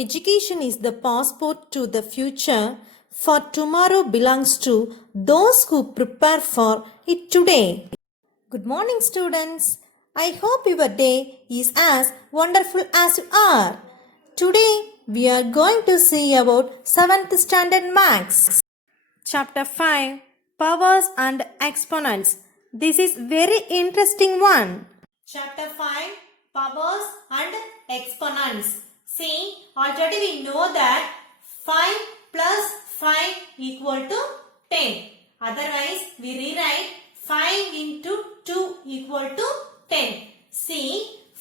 Education is the passport to the future, for tomorrow belongs to those who prepare for it today. Good morning, students. I hope your day is as wonderful as you are. Today, we are going to see about 7th Standard Maths. Chapter 5, Powers and Exponents. This is very interesting one. Chapter 5, Powers and Exponents. See, already we know that 5 plus 5 equal to 10. Otherwise, we rewrite 5 into 2 equal to 10. See,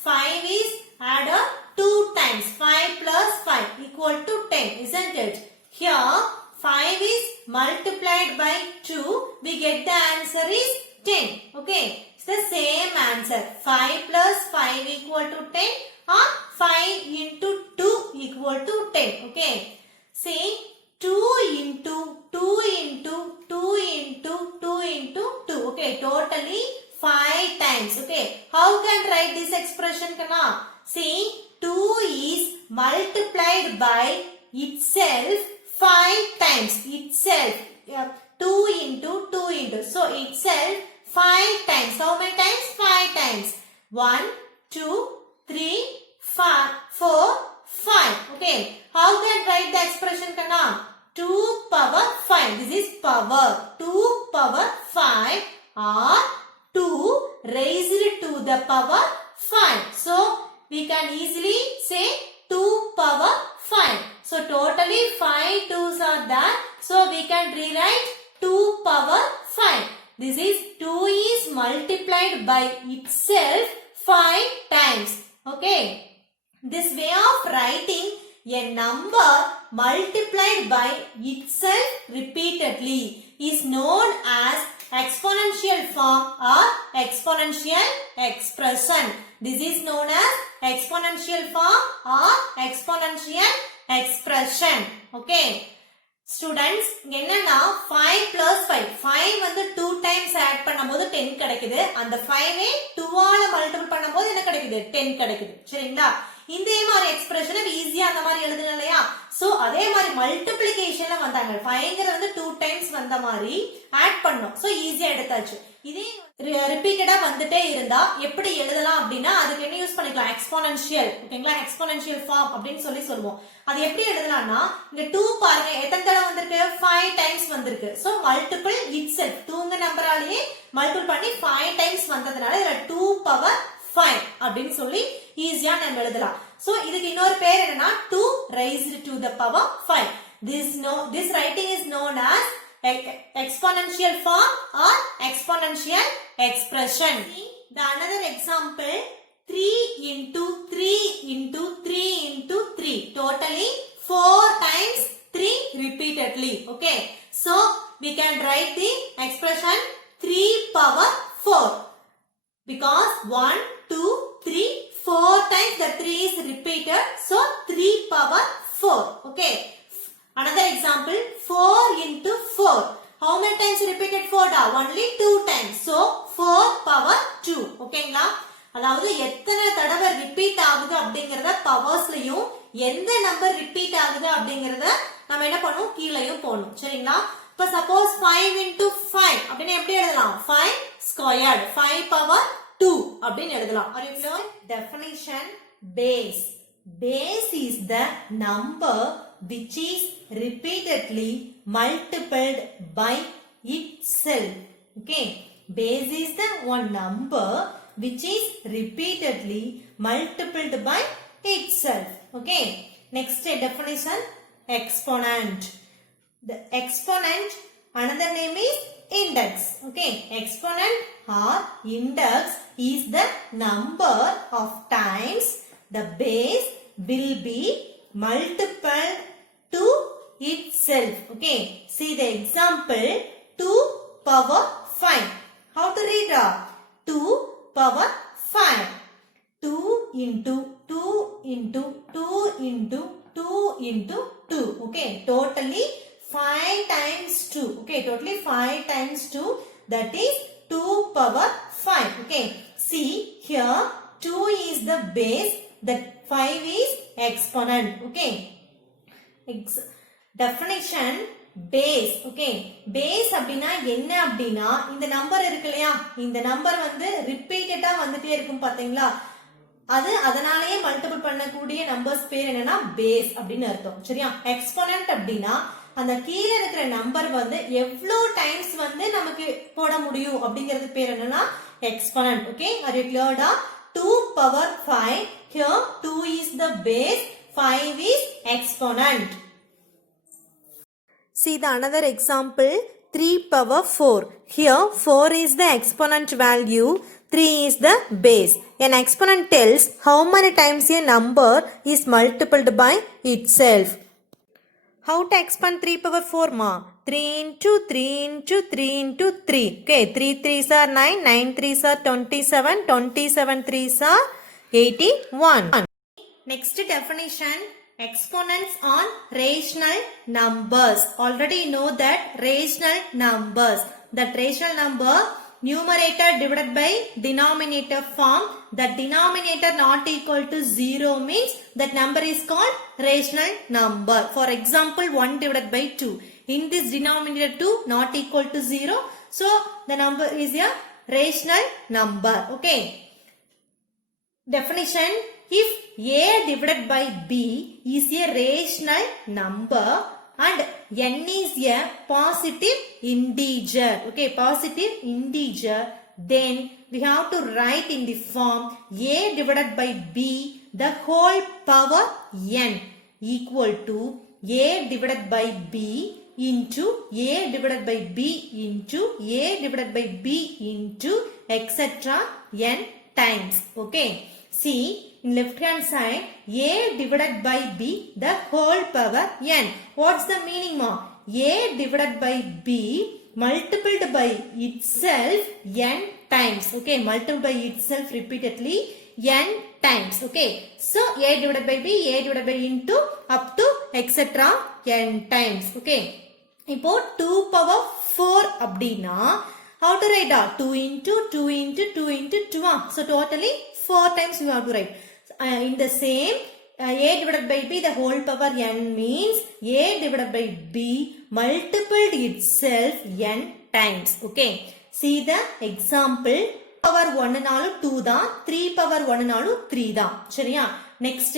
5 is added 2 times. 5 plus 5 equal to 10, isn't it? Here, 5 is multiplied by 2. We get the answer is 10. Okay, it's the same answer. 5 plus 5 equal to 10 or 5 into 2 equal to 10. Okay, see, 2 into 2 into 2 into 2 into 2. Okay, totally 5 times. Okay, how can write this expression? Kana? See, 2 is multiplied by itself 5 times. Itself. 2 into 2 into. So, itself 5 times. How many times? 5 times. 1, 2, 3, 4, 5. Okay. How can write the expression? Kana? 2 power 5. This is power. 2 power 5 or 2 raised to the power 5. So, we can easily say 2 power 5. So, totally 5 2's are there. So, we can rewrite 2 power 5. This is 2 is multiplied by itself 5 times. Okay. This way of writing a number multiplied by itself repeatedly is known as exponential form or exponential expression. This is known as exponential form or exponential expression. Okay. Students, என்னன்னா 5 plus 5. 5 வந்து 2 times add பண்ணும்போது 10 கிடைக்குது. அந்த 5 2 ஆல மல்டிபிள் பண்ணும்போது என்ன கிடைக்குது? 10 கிடைக்குது. சரிங்களா? இதே மாதிரி எக்ஸ்பிரஷனை ஈஸியா அந்த மாதிரி எழுதணும் இல்லையா? சோ அதே மாதிரி மல்டிப்ளிகேஷன்ல வந்தாங்க. 5ங்கிறது வந்து 2 டைம்ஸ் வந்த மாதிரி ஆட் பண்ணோம். சோ ஈஸியா எடுத்தாச்சு. இதே ரிப்பீட்டடா வந்துட்டே இருந்தா எப்படி எழுதலாம் அப்படின்னா அதுக்கு என்ன யூஸ் பண்ணிக்கலாம்? எக்ஸ்போனன்ஷியல். ஓகேங்களா? எக்ஸ்போனன்ஷியல் ஃபார்ம் அப்படின்னு சொல்லுவோம். அது எப்படி எழுதலாம்னா இங்க 2 பாருங்க எத்தனை தடவை வந்திருக்கு? 5 டைம்ஸ் வந்திருக்கு. சோ மல்டிபிள் இட்செல்ஃப் 2ங்க நம்பராலேயே மல்டிபிள் பண்ணி 5 டைம்ஸ் வந்ததனால இதுல 2 பவர் 5 அப்படின்னு சொல்லி ஈஸியா நம்ம எழுதலாம். சோ இதுக்கு இன்னொரு பேர் என்னன்னா 2 raised to the power 5. This writing is known as exponential form or exponential expression. The another example 3 into 3 into 3 into 3. Totally 4 times 3 repeatedly. Okay. So we can write the expression 3 power 4. Because 1, 2, 3, 4 times the 3 is repeated. So 3 power 4. Okay. Another example 4 into 4. How many times repeated 4? Only 2 times. So 4 power 2. Okay. அதாவது எத்தனை தடவை ரிப்பீட் ஆகுது அப்படிங்கறத பவர்ஸ்லயும் எந்த number repeat ஆகுது அப்படிங்கறத நம்ம என்ன பண்ணுவோம்? கீழேயும் போடணும். சரிங்களா? இப்ப சப்போஸ் 5 into 5 அப்படின்னு எப்படி எழுதலாம்? 5 squared 5 power 2 அப்படின்னு எழுதலாம். Are you clear? Definition: base. Base is the number which is repeatedly multiplied by itself. Okay. Base is the one number which is repeatedly multiplied by itself. Okay. Next definition: exponent. The exponent, another name is index. Okay. Exponent or index is the number of times the base will be multiplied to itself. Okay. See the example 2 power 5. How to read? 2 power 5. 2 into 2 into 2 into 2 into 2. Okay. Totally 5 times 2. Okay. Totally 5 times 2. That is 2 power 5. Okay. See here 2 is the base. That 5 is exponent. Okay. Definition base. Okay. Base அப்படினா என்ன அப்படினா இந்த நம்பர் இருக்கு இல்லையா, இந்த நம்பர் வந்து ரிப்பீட்டடா வந்துட்டே இருக்கும் பாத்தீங்களா, அது அதனாலேயே மல்டிபிள் பண்ணக்கூடிய நம்பர்ஸ் பேர் என்னன்னா பேஸ் அப்படின்னு அர்த்தம். சரியா? எக்ஸ்போனன்ட் அப்படின்னா அந்த கீழே இருக்கிற நம்பர் வந்து எவ்வளவு டைம்ஸ் வந்து நமக்கு போட முடியும் அப்படிங்கிறது பேர் என்னன்னா exponent. Okay, are you clear? 2 power 5. Here 2 is the base, 5 is exponent. See the another example, 3 power 4. Here 4 is the exponent value, 3 is the base. An exponent tells how many times a number is multiplied by itself. How to expand 3 power 4 ma? 3 into 3 into 3 into 3. Okay, 3 3s are 9, 9 3s are 27, 27 3s are 81. Next definition, exponents on rational numbers. Already you know that rational numbers. That rational number numerator divided by denominator form. That denominator not equal to 0 means that number is called rational number. For example, 1 divided by 2. In this denominator 2 not equal to 0. So the number is a rational number. Okay. Definition, if A divided by B is a rational number and n is a positive integer. Okay, positive integer. Then we have to write in the form A divided by B the whole power n equal to A divided by B into A divided by B into A divided by B into etc. n times. Okay. See, in left hand side, A divided by B the whole power n. What's the meaning ma? A divided by B multiplied by itself n times. Okay, multiplied by itself repeatedly n times. Okay, so A divided by B, A divided by into up to etc. n times. Okay, இப்போ 2 power 4 அப்படினா how to write? 2 into 2 into 2 into 2. So totally 4 times you have to write. In the same, A divided by B the whole power n means A divided by B multiplied itself n times. Okay. See the example. Power 1 நாலும் 2 தான், 3 power 1 நாலும் 3 தான். சரியா? Next,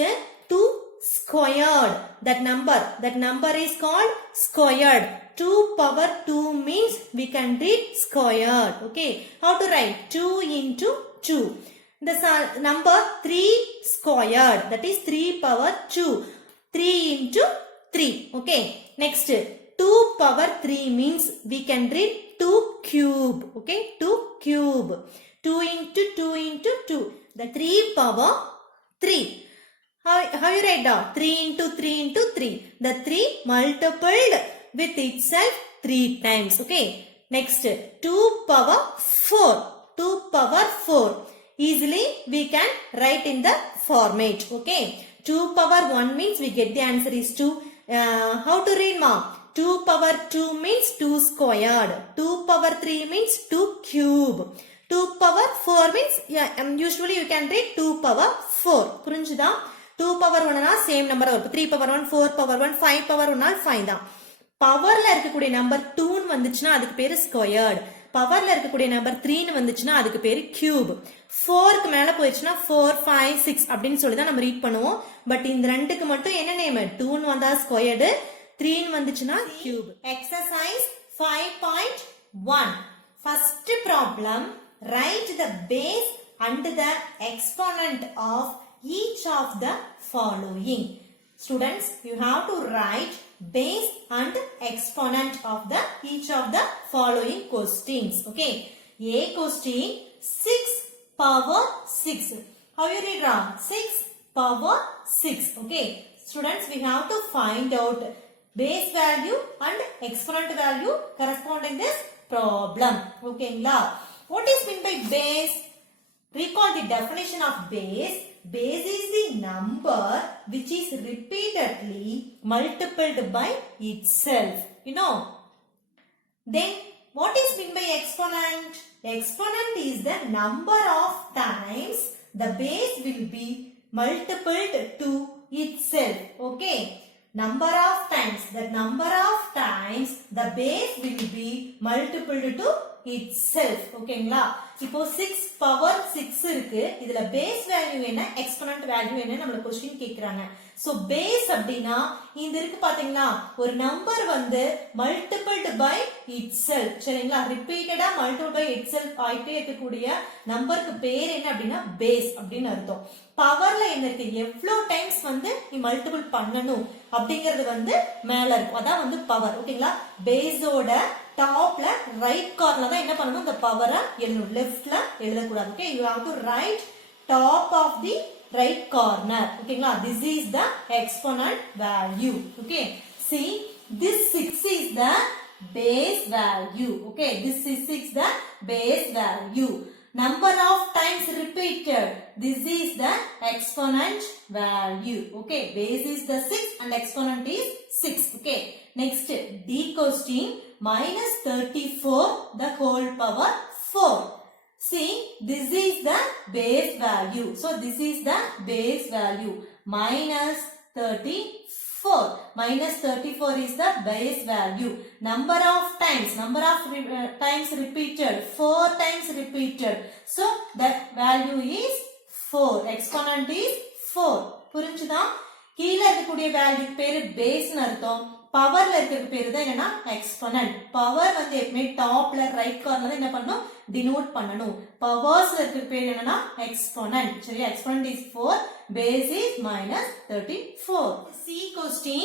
2 squared. That number is called squared. 2 power 2 means we can read squared. Okay. How to write? 2 into 2. The number 3 squared, that is 3 power 2. 3 into 3. Okay. Next, 2 power 3 means we can read 2 cube. Okay. 2 cube. 2 into 2 into 2. The 3 power 3. How you write down? 3 into 3 into 3. The 3 multiplied with itself 3 times. Okay. Next, 2 power 4. 2 power 4. Easily we can write in the format. Okay. 2 power 1 means we get the answer is 2. How to read ma? 2 power 2 means 2 squared. 2 power 3 means 2 cube. 2 power 4 means usually you can read 2 power 4. புரிஞ்சுதா? 2 power 1 na same number வரும். 3 power 1, 4 power 1, 5 power 1 நால் 5 தான். பவர்ல இருக்கக்கூடிய நம்பர் 2 ன்னு வந்துச்சுனா அதுக்கு பேரு ஸ்கொயர்ட். பவர்ல இருக்கக்கூடிய நம்பர் 3 ன்னு வந்துச்சுனா அதுக்கு பேரு கியூப். 4 க்கு மேல போயிடுச்சுனா 4 5 6 அப்படினு சொல்லி தான் நம்ம ரீட் பண்ணுவோம். பட் இந்த ரெண்டுக்கு மட்டும் என்ன நேம்? 2 ன்னு வந்தா ஸ்கொயர்ட், 3 ன்னு வந்துச்சுனா cube. Exercise 5.1. First problem, write the base and the exponent of each of the following. Students, you have to write base and exponent of the each of the following questions. Okay. A question, 6 power 6. How you read? 6 power 6. Okay. Students, we have to find out base value and exponent value corresponding this problem. Okay. What is meant by base? Recall the definition of base. Base is the number which is repeatedly multiplied by itself. You know. Then what is meant by exponent? Exponent is the number of times the base will be multiplied to itself. Okay. Number of times. The number of times the base will be multiplied to itself. ஓகேங்களா? இப்போ 6 power 6 இருக்கு. இதுல base value என்ன, exponent value என்ன நம்மள question கேக்குறாங்க. So base அப்படினா இந்த இருக்கு பாத்தீங்களா, ஒரு நம்பர் வந்து multiplied by itself. சரிங்களா? repeatedா multiplied by itself ஆயிட்டே இருக்கக்கூடிய நம்பருக்கு பேர் என்ன அப்படினா base அப்படின்னு அர்த்தம். பவர்ல என்ன இருக்கு, எவ்வளவு டைம்ஸ் வந்து நீ மல்டிபிள் பண்ணணும் அப்படிங்கிறது வந்து மேல இருக்கும். அதான் வந்து பவர். ஓகேங்களா? பேஸோட டாப்ல ரைட் கார்னர்ல தான் என்ன பண்ணணும், இந்த பவரை எழுதணும். லெஃப்ட்ல எழுதக்கூடாது. Okay, you have to write top of the right corner. ஓகேங்களா? this is the exponent value. okay, see, this 6 is the base value. okay, this is 6 the base value. Number of times repeated, this is the exponent value. okay, base is the 6 and exponent is 6. okay, next D question, minus 34 the whole power 4. See, this is the base value. So, this is the base value. Minus 34. Minus 34 is the base value. Number of times times repeated. 4 times repeated. So, the value is 4. Exponent is 4. புரிஞ்சுதா? கீழ இருக்கக்கூடிய வேல்யூ பேரு பேஸ் னு அர்த்தம். பவர்ல இருக்கிற பேரு தான் என்னன்னா எக்ஸ்போனன்ட். பவர் வந்து எப்பவுமே டாப்ல ரைட் கார்னர்ல என்ன பண்ணனும், டினோட் பண்ணனும். பவர்ஸ்ல இருக்கிற பேரு என்னன்னா எக்ஸ்போனன்ட். சரியா? Exponent is 4, base is minus 34. C question,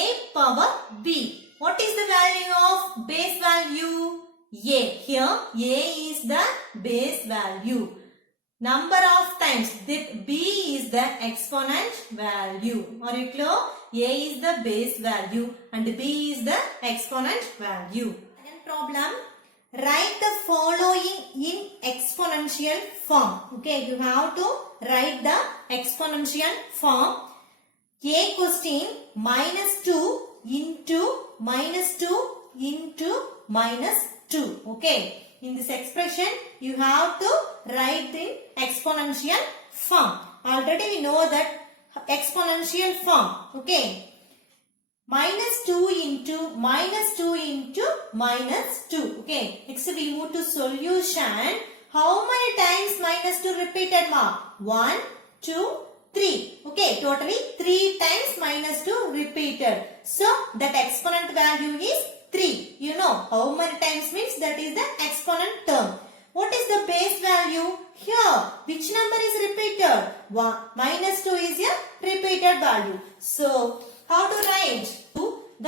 a power b. What is the value of base value? A. Here a is the base value. Number of times, b is the exponent value. Are you clear? A is the base value and b is the exponent value. Second problem, write the following in exponential form. Okay, you have to write the exponential form. A question, minus 2 into minus 2 into minus 2. Okay, in this expression you have to write in exponential form. Already we know that exponential form. Okay, minus 2 into minus 2 into minus 2. okay, next we move to solution. How many times minus 2 repeated ma? 1 2 3. okay, totally 3 times minus 2 repeated. So that exponent value is 3. You know how many times means that is the exponent term. What is the base value? Here, which number is repeated? 1. Minus 2 is a repeated value. So, how to write?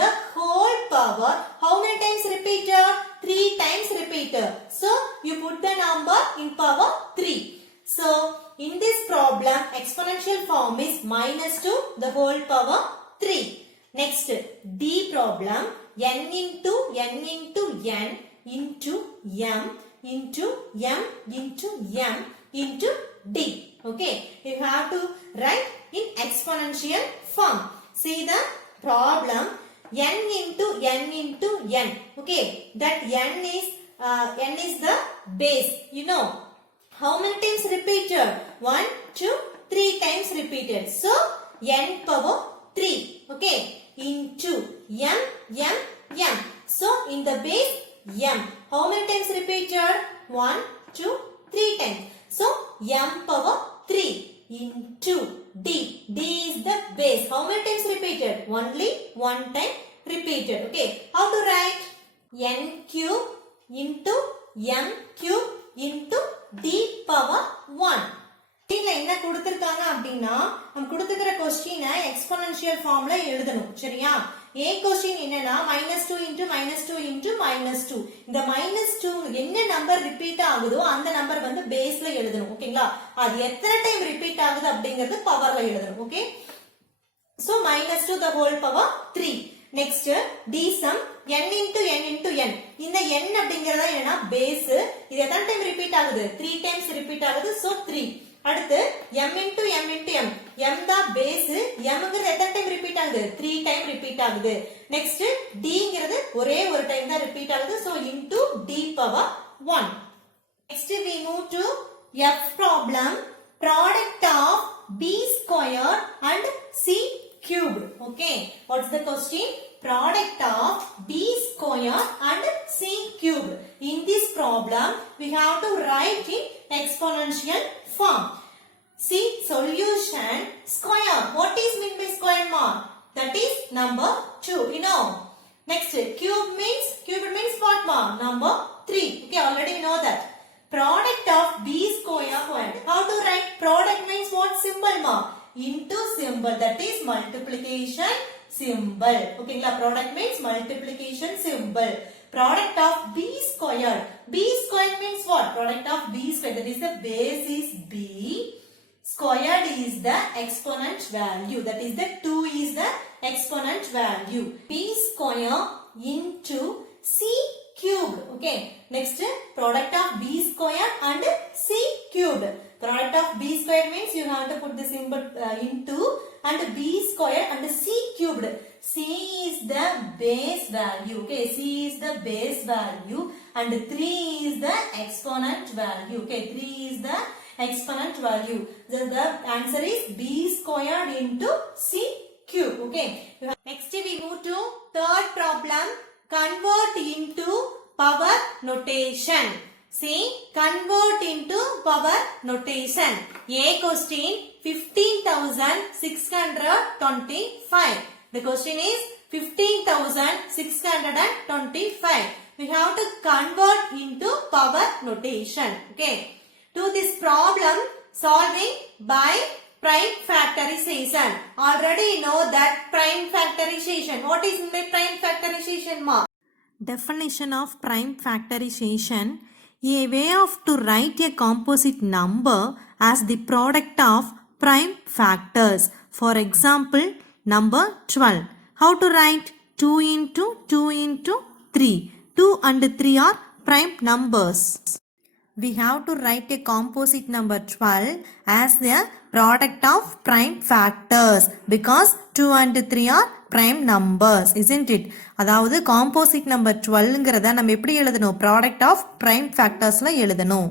The whole power, how many times repeated? 3 times repeated. So, you put the number in power 3. So, in this problem, exponential form is minus 2 the whole power 3. Next, D problem, n into n into n into m into m into m into d. Okay, you have to write in exponential form. See the problem, n into n into n. Okay, that n is the base. You know how many times repeated? 1 2 3 times repeated. So n power 3. okay, into m m m. So in the base m, how many times repeated? 1 2 3 times. So m power 3 into d. D is the base. How many times repeated? Only one time repeated. Okay, how to write? n cube into m cube into d power 1. என்ன கொடுத்திருக்காங்க அப்படின்னா, நம்ம கொடுத்திருக்கிற question exponential ஃபார்ம்ல எழுதணும். சரியா? A question என்னன்னா -2 into -2 into -2. இந்த -2 என்ன நம்பர் ரிப்பீட் ஆகுதோ அந்த நம்பர் வந்து பேஸ்ல எழுதணும். ஓகேங்களா? அது எத்தனை டைம் ரிப்பீட் ஆகுது அப்படிங்கிறது பவர்ல எழுதணும். Okay, so -2 the whole power 3. next d sum n into n into n. இந்த n அப்படிங்கறது என்னன்னா பேஸ். இது எத்தனை டைம் ரிப்பீட் ஆகுது? 3 டைம்ஸ் ரிப்பீட் ஆகுது. so 3. அடுத்து m into m into m. m தான் பேஸ். m ங்கிறது எத்தனை டைம் ரிப்பீட் ஆகுது? 3 டைம் ரிப்பீட் ஆகுது. நெக்ஸ்ட் d ங்கிறது ஒரே ஒரு டைம் தான் ரிப்பீட் ஆகுது. so into d power 1. next we move to f problem. Product of b square and c cubed. Okay, what's the question? Product of b square and c cubed. In this problem, we have to write in exponential form. See solution square. What is meant by square ma? That is number 2. You know. Next, cube means what ma? Number 3. Okay, already we know that. Product of b square. How to write? Product means what symbol ma? Into symbol, that is multiplication symbol. Okay, product means multiplication symbol. Product of b square. B square means what? Product of b square, that is the base is b. Squared is the exponent value, that is the 2 is the exponent value. B square into c cubed. Okay, next product of b square and c cubed. Product of b square means you have to put the symbol into and b square and c cubed. C is the base value. Okay, c is the base value and 3 is the exponent value. Okay, 3 is the exponent value. The answer is b squared into c cube. Okay. Next we move to third problem. Convert into power notation. See, convert into power notation. A question 15,625. The question is 15,625. We have to convert into power notation. Okay. To this problem, solving by prime factorization. Already know that prime factorization. What is the prime factorization ma? Definition of prime factorization. A way of to write a composite number as the product of prime factors. For example, number 12. How to write? 2 into 2 into 3. 2 and 3 are prime numbers. We have to write a composite number 12 as the product of prime factors because 2 and 3 are prime numbers, isn't it? அதாவது composite number 12ங்கிறத நம்ம எப்படி எழுதணும்? Product of prime factorsல எழுதணும்.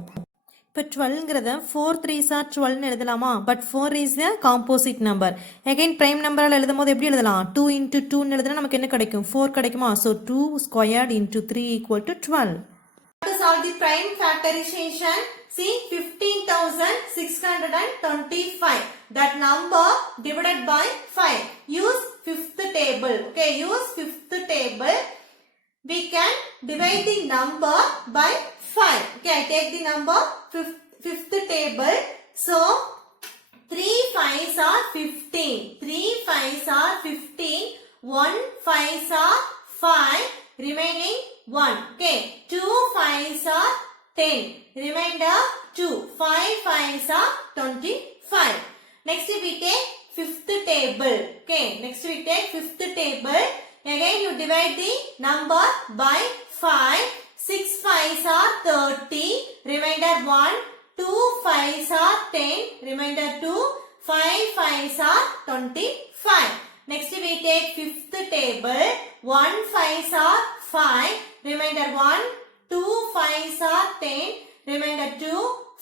இப்போ 12ங்கிறத 4 3s are 12 எழுதலாமா? But 4 is the composite number. Again prime numberல எழுதும் போது எப்படி எழுதலாம்? 2 into 2 எழுதுனா நமக்கு என்ன கிடைக்கும்? 4 கிடைக்குமா? So 2 squared into 3 equal to 12. To solve the prime factorization, see 15,625. That number divided by 5. Use fifth table. Okay, use fifth table. We can divide the number by 5. Okay, I take the number fifth table. So 3 5s are 15. 3 5s are 15. 1 5s are 5. Remaining 1. Okay. 2 5s are 10. Remainder 2. 5 5s are 25. Next we take fifth table. Okay. Next we take fifth table. Again you divide the number by 5. 6 5s are 30. Remainder 1. 2 5s are 10. Remainder 2. 5 5s are 25. Next we take fifth table. 1 5s are 5. Remainder 1. 2 5s are 10. Remainder 2.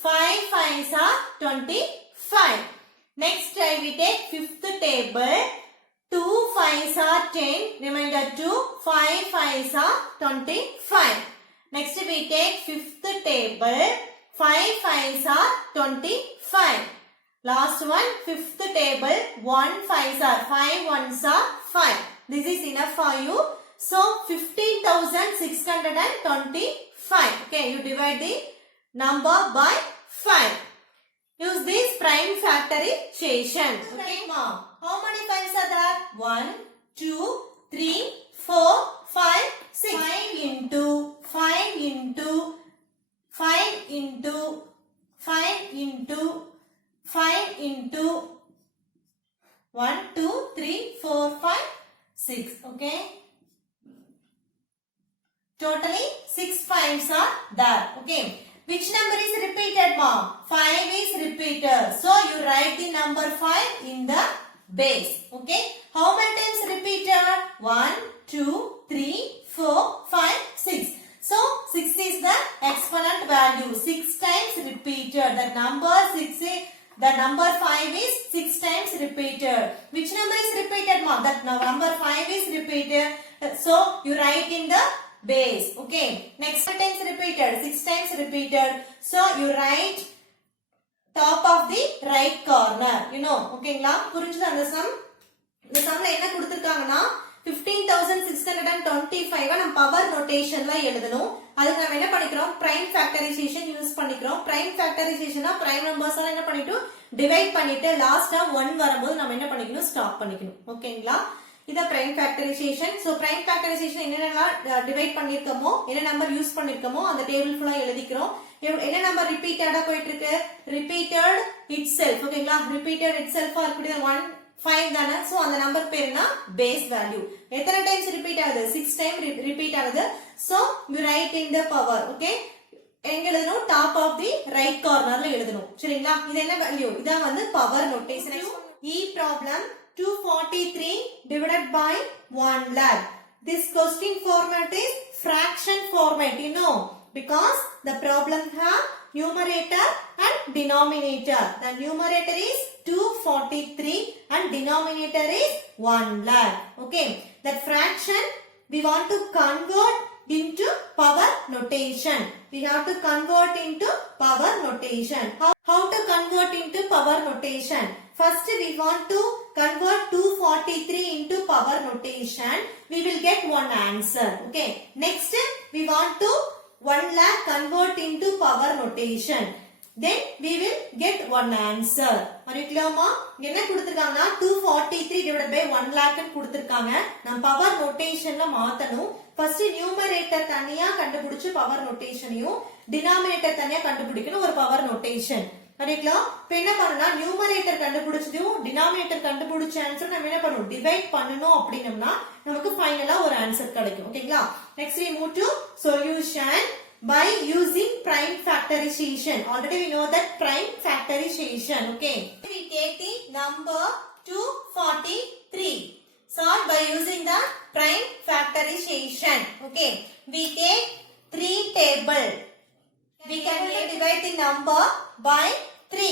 5 5s are 25. Next we take fifth table. 2 5s are 10. Remainder 2. 5 5s are 25. Next we take fifth table. 5 5s are 25. Last one, fifth table. 1 5s are 5 1s are 5. This is enough for you. So 15,625. Okay, you divide the number by 5. Use this prime factorization. Okay, mom. How many 5s are there? 1, 2, 3, 4, 5, 6. 5 into 5 into 5 into 5 into 5 into 1, 2, 3, 4, 5, 6. Okay. Totally 6 5s are there. Okay. Which number is repeated, mom? 5 is repeated. So you write the number 5 in the base. Okay. How many times repeated? 1, 2, 3, 4, 5, 6. So 6 is the exponent value. 6 times repeated. The number 5 is number 5 is repeated. So you write in the base. Okay. Next times repeated. 6 times repeated. So you write top of the right corner. You know. ஓகேங்களா? புரிஞ்சுதா அந்த சம்? இந்த சம்ல என்ன கொடுத்திருக்காங்கன்னா 15,625 நம்ம பவர் நோட்டேஷன்ல எழுதணும். அதுக்கு நம்ம என்ன பண்ணிக்கிறோம்? பிரைம் ஃபேக்டரைசேஷன் யூஸ் பண்ணிக்கிறோம். பிரைம் ஃபேக்டரைசேஷனா பிரைம் நம்பர்ஸ் எல்லாம் என்ன பண்ணிட்டோம்? டிவைட் பண்ணிட்டு லாஸ்டா 1 வரும்போது நம்ம என்ன பண்ணிக்கணும்? ஸ்டாப் பண்ணிக்கணும். ஓகேங்களா? இத prime factorisation. So prime factorisation என்னென்னலாம் டிவைட் பண்ணிருக்கோமோ, என்ன நம்பர் யூஸ் பண்ணிருக்கோமோ அந்த டேபிள் ஃபுல்லா எழுதிக்கிறோம். என்ன நம்பர் ரிப்பீட்டடா போயிட்டு இருக்கு? Repeated itself. ஓகேங்களா? ரிப்பீட்டட் இட்செல்ஃபா இருக்கக்கூடிய 1 5 தானே. சோ அந்த நம்பர் பேர் என்ன? Base value. எத்தனை டைம்ஸ் ரிப்பீட் ஆகுது? 6 டைம் ரிப்பீட் ஆகுது. So you write in the power. Okay, எங்க எழுதணும்? டாப் ஆஃப் தி ரைட் கார்னர்ல எழுதணும். சரிங்களா? இது என்ன வேல்யூ? இதான் வந்து power notation. E problem 243 divided by 1 lakh. This question format is fraction format, you know, because the problem have numerator and denominator. The numerator is 243 and denominator is 1 lakh. Okay, that fraction we want to convert into power notation. We have to convert into power notation. How to convert into power notation? First we want to convert 243 into power notation. We will get one answer. Okay. Next we want to 1 lakh convert into power notation. Then we will get one answer. அறிக்கலாமா? என்ன கொடுத்திருக்காங்கன்னா 243 divided by 1 lakh ன்னு கொடுத்திருக்காங்க. நம்ம பவர் நோட்டேஷன்ல மாத்தணும். First numerator தனியா கண்டுபிடிச்சு பவர் நோட்டேஷனையும் டினாமினேட்டர் தனியா கண்டுபிடிக்கணும் ஒரு பவர் நோட்டேஷன். சரிங்களா? இப்போ என்ன பண்ணனும்னா நியூமரேட்டர் கண்டுபிடிச்சதையும் டினாமினேட்டர் கண்டுபிடிச்ச ஆன்சர் நம்ம என்ன பண்ணணும்? டிவைட் பண்ணனும் அப்படினோம்னா நமக்கு ஃபைனலா ஒரு ஆன்சர் கிடைக்கும். ஓகேங்களா? Next we move to solution by using prime factorization. Already we know that prime factorization. Okay, we take the number 243. Solve by using the prime factorization. Okay, we take 3 table. We can divide the number by 3.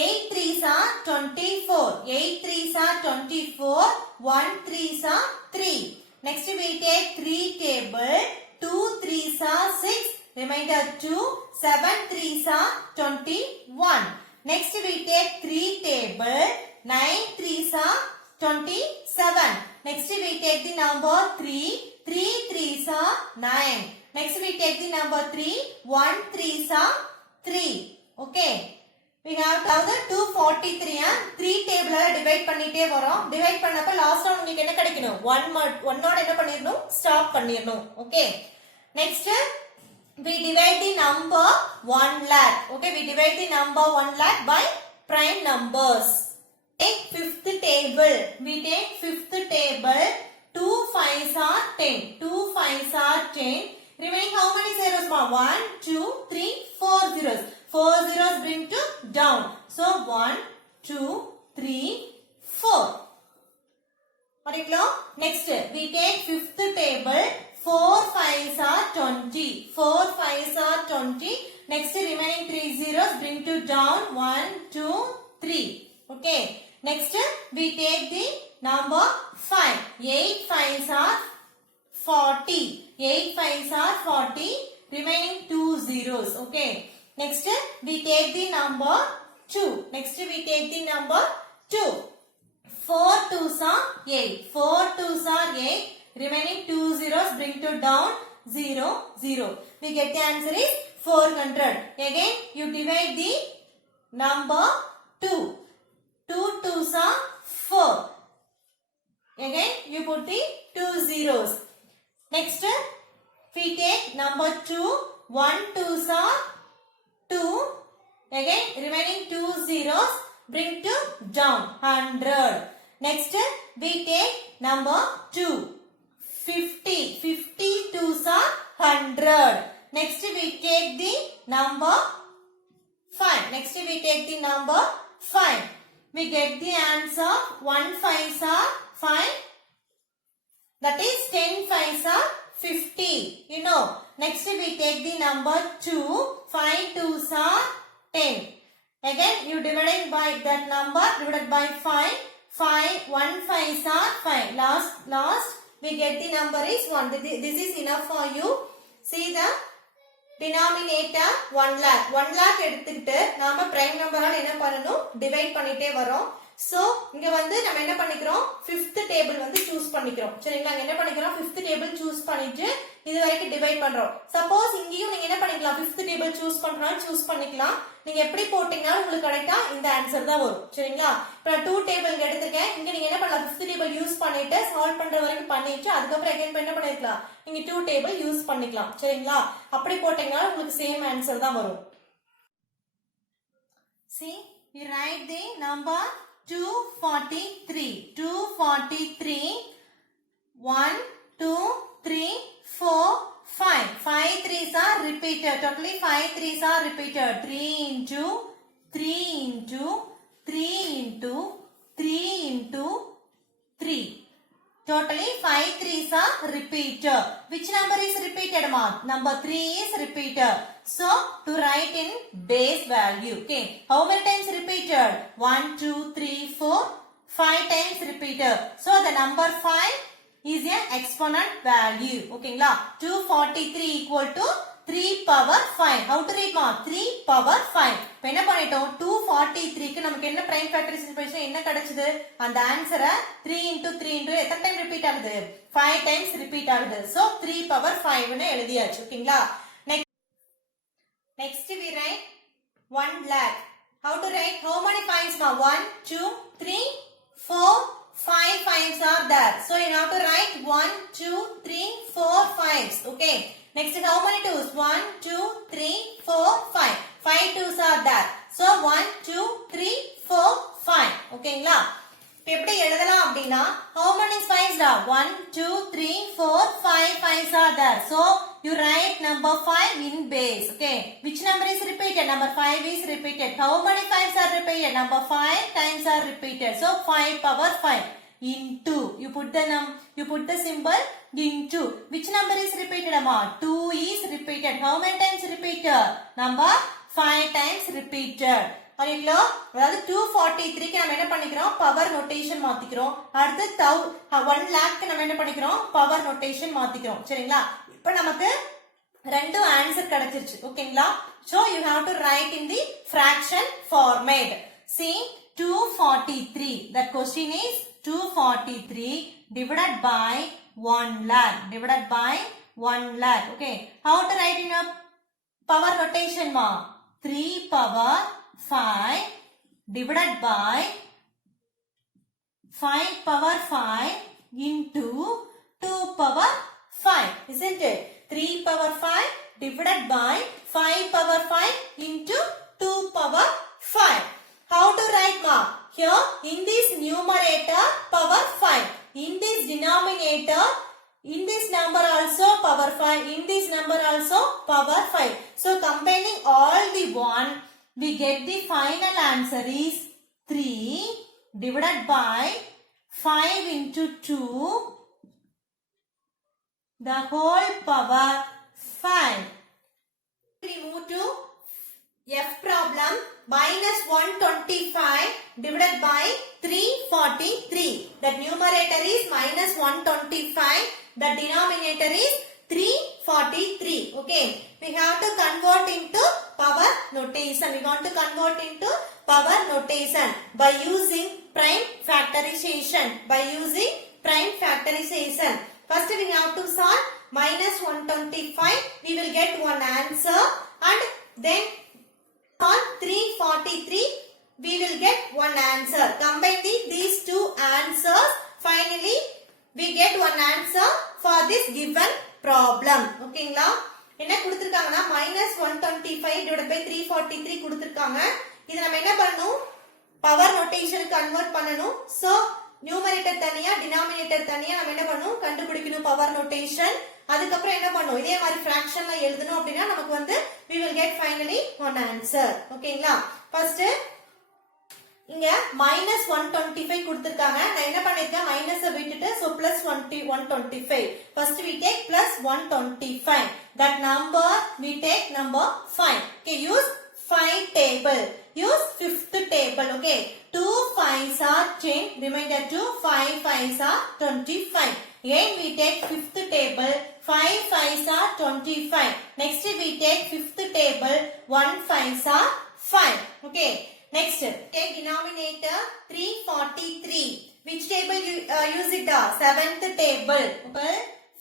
8 3s are 24. 8 3s are 24. 1 3s are 3. Next we take 3 table. 2 3s are 6. Remainder 2. 7 3s are 21. Next we take 3 table. 9 3s are 27. Next we take the number 3. 3 3s are 9. Next we take the number 3. 1 3s are 3. Okay. We have the 243 3 table divide பண்ணிட்டே வரோம். டிவைட் பண்ணப்ப லாஸ்டா உங்களுக்கு என்ன கிடைக்கணும்? 1 ஓட என்ன பண்ணிரணும்? ஸ்டாப் பண்ணிரணும். Okay. Next we divide the number 1 lakh. Okay, we divide the number 1 lakh by prime numbers. Take fifth table. We take fifth table. 2 5s are 10. 2 5s are 10. Remaining how many zeros? 1 2 3 4 zeros. 4 zeros bring to down. So 1 2 3 4. Next we take fifth table. 4 5s are 20. 4 5s are 20. Next remaining 3 zeros bring to down. 1 2 3. Okay. Next we take the number 5. 8 5s are 40. 8 5s are 40. Remaining 2 zeros. Okay. Next we take the number 2. Next we take the number 2. 4 2s are 8. 4 2s are 8. Remaining 2 zeros bring to down 0 0. We get the answer is 400. Again you divide the number 2. 2 2s are 4. Again you put the 2 zeros. Next we take number 2. 1 2s are 2. Again remaining 2 zeros bring to down 100. Next we take number 2. 50. 50 2s are 100. Next we take the number 5. Next we take the number 5. We get the answer 1 5s are 5. That is 10 5s are 50. You know. Next we take the number 2. 5 2s are 10. Again you dividing by that number divided by 5. 5, 1 5s are 5. Last we get the number is 1. This is enough for you. See the denominator 1 lakh. 1 lakh எடுத்துக்கிட்டு நாம prime number all என்ன பண்ணணும்? divide பண்ணிட்டே வரோம். So, இங்க வந்து நம்ம என்ன பண்ணிக்கிறோம்? 5th table வந்து choose பண்ணிக்கிறோம். சரிங்களா? என்ன பண்ணிக்கிறோம்? 5th table choose பண்ணிட்டு இது வரைக்கும் divide பண்றோம். Suppose இங்கேயும் நீங்க என்ன பண்ணிக்கலாம்? 5th table choose பண்றனால choose பண்ணிக்கலாம். நீங்க எப்படி போட்டீங்கனாலும் உங்களுக்கு கரெக்ட்டா இந்த ஆன்சர் தான் வரும். சரிங்களா? இப்போ நான் 2 டேபிள் இங்க எடுத்துக்கேன். இங்க நீங்க என்ன பண்ணலாம்? 5th table யூஸ் பண்ணிட்டு சால்வ் பண்ற வரைக்கும் பண்ணிட்டு அதுக்கு அப்புறம் again என்ன பண்ணிக்கலாம்? நீங்க 2 டேபிள் யூஸ் பண்ணிக்கலாம். சரிங்களா? அப்படி போட்டீங்கனா உங்களுக்கு சேம் ஆன்சர் தான் வரும். See, we write the number 243. 243. 1, 2, 3, 4, 5. 5 3s are repeated. Totally 5 3s are repeated. 3 into 3 into 3 into 3 into 3. Totally 5 3s are repeated. Which number is repeated, ma? Number 3 is repeated. So, to write in base value. Okay. How many times repeated? 1, 2, 3, 4, 5 times repeated. So, the number 5 is an exponent value. Okay. 243 equal to 3 power 5. How to read, ma? 3 power 5. இப்போ என்ன பண்ணிட்டோம்? 243 க்கு நமக்கு என்ன prime factorization என்ன கிடைச்சது? அந்த ஆன்சரை 3 into 3 into எத்தனை டைம் ரிப்பீட் ஆகுது? 5 times ரிப்பீட் ஆகுது. So 3 power 5 ன்னு எழுதியாச்சு. ஓகேங்களா? Next we write 1 lakh. How to write? How many 5s, ma? 1, 2, 3, 4, 5 5s are there. So you have to write 1, 2, 3, 4, 5s. Okay. Next, how many 2s? 1, 2, 3, 4, 5. 5 2s are there. So 1, 2, 3, 4, 5. ஓகேங்களா? இப்போ எப்படி எழுதலாம் அப்படினா how many 5s are? 1, 2, 3, 4, 5 5s are there. So you write number 5 in base. Okay. Which number is repeated? Number 5 is repeated. How many 5s are repeated? Number 5 times are repeated. So 5 power 5 into. You put the symbol into. Which number is repeated, amma? 2 is repeated. How many times repeated? Number 5 times repeated. சரிங்களா? அதாவது 243 க்கு நாம என்ன பண்ணிக்கிறோம்? Power notation மாத்திக்கிறோம். அடுத்து 1 lakh க்கு நாம என்ன பண்ணிக்கிறோம்? பவர் நோட்டேஷன் மாத்திக்கிறோம். சரிங்களா? இப்போ நமக்கு ரெண்டு ஆன்சர் கிடைச்சிருச்சு. ஓகேங்களா? So you have to write in the fraction format. See 243. The question is 243 divided by 1 lakh. Divided by 1 lakh. Okay. How to write in a power notation, ma? 3 power 5 divided by 5 power 5 into 2 power 5. Isn't it? 3 power 5 divided by 5 power 5 into 2 power 5. How to write, ma? Here in this numerator power 5. In this denominator, in this number also power 5. In this number also power 5. So combining all the one, we get the final answer is 3 divided by 5 into 2 the whole power 5. We move to F problem. Minus 125 divided by 343. The numerator is minus 125. The denominator is 343. Okay. We have to convert into power notation. We want to convert into power notation by using prime factorization. By using prime factorization. First we have to solve minus 125. We will get one answer. And then on 343 we will get one answer. Combine these two answers. Finally we get one answer for this given problem. ஓகேங்களா? என்ன கொடுத்திருக்காங்கன்னா minus 125 divided by 343 கொடுத்திருக்காங்க. இது நம்ம என்ன பண்ணணும்? Power notation convert பண்ணணும். So numerator தனியா டினாமினேட்டர் தனியா நம்ம என்ன பண்ணணும்? கண்டுபிடிக்கணும் பவர் நோட்டேஷன். அதுக்கு அப்புறம் என்ன பண்ணணும்? இதே மாதிரி ஃபிராக்ஷன்ல எழுதணும் அப்படினா நமக்கு வந்து we will get finally one answer. ஓகேங்களா? ஃபர்ஸ்ட் இங்க minus 125 கொடுத்திருக்காங்க. நான் என்ன பண்ணிருக்கேன்? மைனஸ விட்டுட்டு so plus 125. First we take plus 125. That number we take number 5. Okay, use 5 table. Use 5th table. Okay. 2 5s are 10. Remainder 2. 5 5s are 25. Again we take fifth table. 5 5s are 25. Next we take fifth table. 1 5s are 5. Okay. Next take denominator 343. Which table you use it? Seventh table. Okay.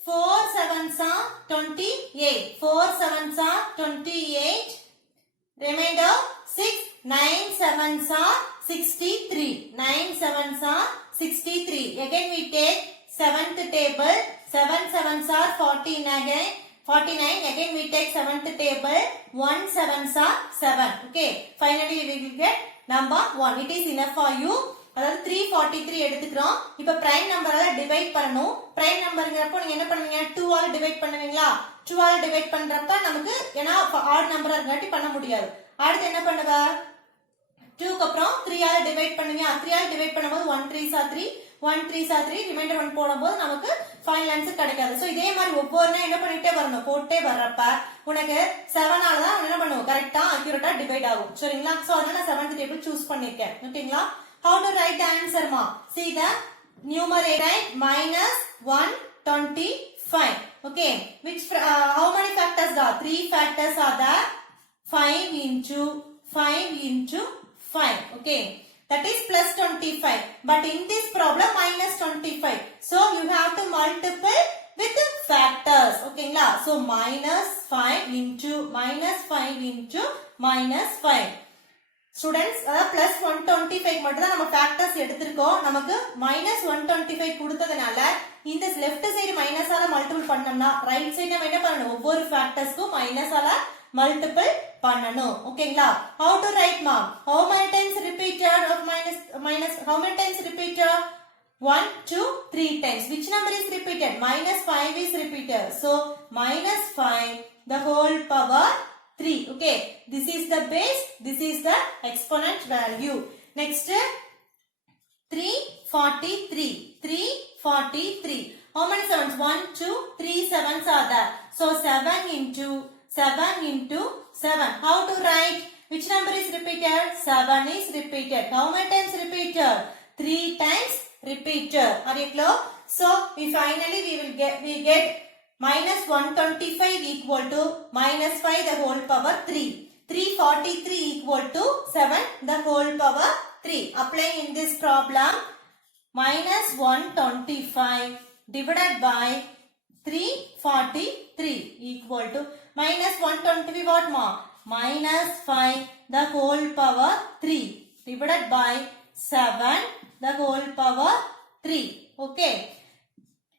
4 7s are 28. 4 7s are 28. Remainder 6. 9 7s are 63. 9 7s are 63. Again we take seventh table. 7 7s are 49. 49. Again we take seventh table. 1 7s are 7. Okay. Finally we will get number 1. It is enough for you. அதாவது 343 எடுத்துக்கிறோம். இப்போ பிரைம் நம்பரால டிவைட் பண்ணனும். பிரைம் நம்பர்ங்கறப்போ நீங்க என்ன பண்ணுவீங்க? 2 ஆல டிவைட் பண்ணுவீங்களா? 2 ஆல டிவைட் பண்றப்ப நமக்கு ஏனா ஆட் நம்பரா இருக்கனாட்டி பண்ண முடியாது. அடுத்து என்ன பண்ணுவ? 2 க்கு அப்புறம் 3 ஆல டிவைட் பண்ணுவீங்க. 3 ஆல டிவைட் பண்ணும்போது 1 3s are 3, 1 3s are 3, ரிமைண்டர் 1 போடும்போது நமக்கு ஃபைனல் ஆன்சர் கிடைக்காது. சோ இதே மாதிரி ஒவ்வொருனா என்ன பண்ணிட்டே வரணும்? போட்டே வரப்ப உனக்கு 7 ஆல தான் என்ன பண்ணுவோம்? கரெக்ட்டா அக்யூரேட்டா டிவைட் ஆகும். சரிங்களா? சோ அதனால நான் 7th டேபிள் சூஸ் பண்ணிருக்கேன். ஓகேங்களா? How to write the answer, ma? See the numerator minus 125. Okay. Which how many factors are? 3 factors are there. 5 into 5 into 5. Okay. That is plus 25. But in this problem minus 25. So you have to multiply with the factors. Okay. So minus 5 into minus 5 into minus 5. Students, plus 125 மட்டும் தான் நம்ம factors எடுத்திருக்கோம். நமக்கு minus 125 கொடுத்ததனால இந்த left side minus ஆல multiple பண்ணோம்னா right side நம்ம என்ன பண்ணணும்? ஒவ்வொரு factorsக்கும் minus ஆல multiple பண்ணணும். ஓகேங்களா? How to write, ma'am? How many times repeated of minus how many times repeated? 1 2 3 times. Which number is repeated? Minus 5 is repeated. So minus 5 the whole power 3. Okay. This is the base. This is the exponent value. Next 343. 343. How many sevens? 1 2 3 sevens are there. So 7 into 7. How to write? Which number is repeated? 7 is repeated. How many times repeated? 3 times repeated. Are you clear? So we get minus 125 equal to minus 5 the whole power 3. 343 equal to 7 the whole power 3. Applying in this problem, minus 125 divided by 343 equal to minus 125 what more? Minus 5 the whole power 3 divided by 7 the whole power 3. Okay.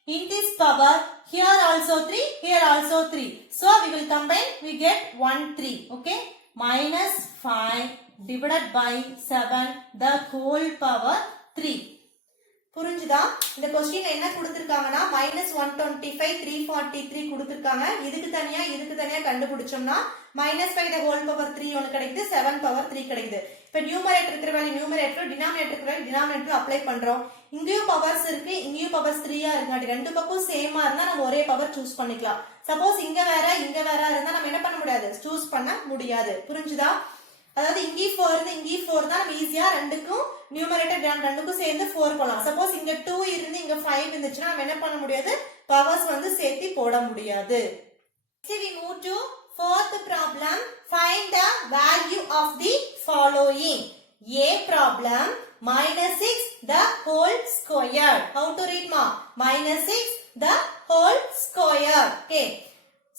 In this power, here also 3, here also 3. So, we will combine, we get 1, 3. Okay. Minus 5 divided by 7, the whole power 3. புரிஞ்சுதா? இந்த கொஸ்டின் என்ன கொடுத்திருக்காங்கன்னா minus 125 343 கொடுத்திருக்காங்க. இதுக்கு தனியா கண்டுபிடிச்சோம்னா minus 5 the whole power 3 ஒன்னு கிடைக்குது, 7 power 3 கிடைக்குது. இப்ப நியூமரேட்டர் இருக்கிற வேல்யூ நியூமரேட்டர், டினாமினேட்டர் இருக்கிற வேல்யூ டினாமினேட்டர் அப்ளை பண்றோம். இங்கேயும் பவர்ஸ் இருக்கு, இங்கேயும் பவர்ஸ் 3 இருக்கு. ரெண்டு பக்கம் சேமா இருந்தா நம்ம ஒரே பவர் சூஸ் பண்ணிக்கலாம். சப்போஸ் இங்க வேற இருந்தா நம்ம என்ன பண்ண முடியாது? சூஸ் பண்ண முடியாது. புரிஞ்சுதா? அதாவது இங்கே 4 இருந்து இங்கே 4 தான் நம்ம ஈஸியா ரெண்டுக்கும் நியூமரேட்டர் ரெண்டுக்கும் சேர்ந்து 4 போடலாம். சப்போஸ் இங்க 2 இருந்து இங்க 5 இருந்துச்சுன்னா நம்ம என்ன பண்ண முடியாது? பவர்ஸ் வந்து சேர்த்து போட முடியாது. Next we move to fourth problem. Find the value of the following. A problem minus 6 the whole square. How to read, ma? Minus 6 the whole square. Okay.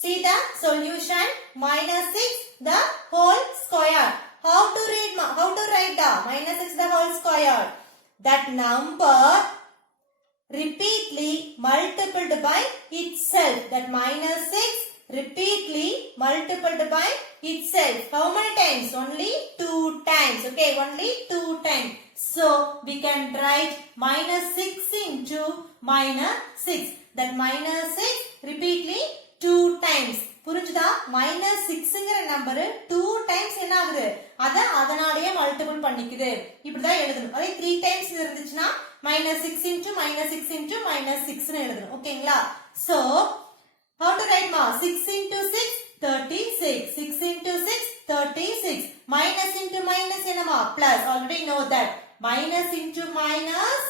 See the solution. Minus 6 the whole square. How to read, ma? How to write the minus 6 the whole square? That number repeatedly multiplied by itself. That minus 6 repeatedly multiplied by itself. How many times? Only 2 times. Okay, only 2 times. So we can write minus 6 into minus 6. That minus 6 repeatedly 2 times. புரிஞ்சுதா? minus 6ங்கற நம்பர் 2 times என்ன ஆகுது? அதனாலேயே மல்டிபிள் பண்ணிக்குது. இப்படி தான் எழுதணும். அதே 3 times இருந்துச்சுனா minus 6 into minus 6 into minus 6 ன்னு எழுதணும். ஓகேங்களா? So how to write, ma? 6 into 6 36. 6 into 6 36. Minus into minus என்னமா? Plus. Already know that. minus into minus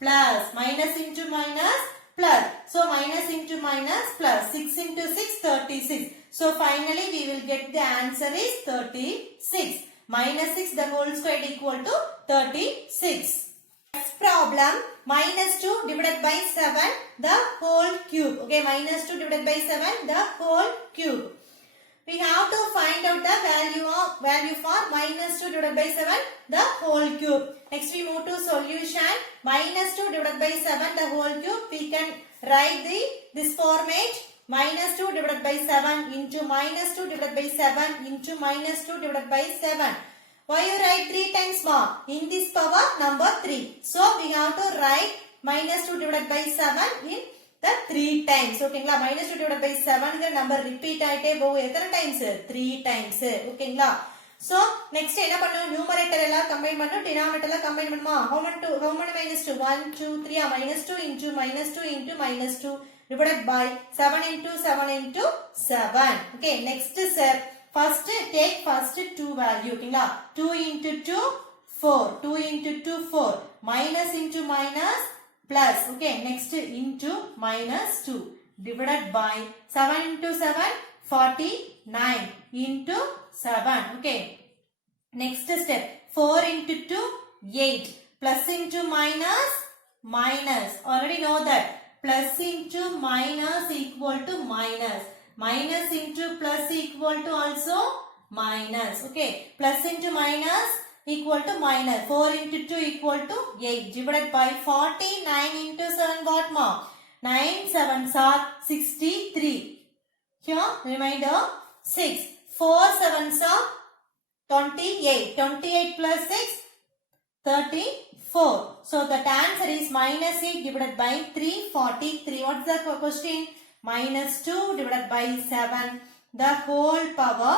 plus, minus into minus plus. So minus into minus plus, 6 into 6, 36. So finally we will get the answer is 36. Minus 6 the whole square equal to 36. Next problem, minus 2 divided by 7 the whole cube. Okay, minus 2 divided by 7 the whole cube. We have to find out the value for minus 2 divided by 7 the whole cube. Next we move to solution. Minus 2 divided by 7 the whole cube. We can write this format. Minus 2 divided by 7 into minus 2 divided by 7 into minus 2 divided by 7. Why you write 3 times more? In this power number 3. So we have to write minus 2 divided by 7 in the 3 times. Okay, minus 2 divided by 7 the number repeat ஆயிட்டே போகும். எத்தனை times? 3 times. ஓகேங்களா? So next என்ன பண்ணணும்? Numerator எல்லாம் combine பண்ணணும், denominator எல்லாம் combine பண்ணுமா? How many minus 2? 1, 2, 3. Minus 2 into minus 2 into minus 2 divided by 7 into 7 into 7. Okay, next step. First take first 2 value. ஓகேங்களா? 2 into 2, 4. 2 into 2, 4. Minus into minus plus. Okay, next into minus 2 divided by 7 into 7, 49 into 7. Okay, next step 4 into 2, 8. Plus into minus, minus. Already know that plus into minus equal to minus. Minus into plus equal to also minus. Okay, plus into minus equal to minus. 4 into 2 equal to 8 divided by 49 into 7 what more? 9 7s are 63. Here remainder 6. 4 7s are 28. 28 plus 6 34. So that answer is minus 8 divided by 343. What's the question? Minus 2 divided by 7 the whole power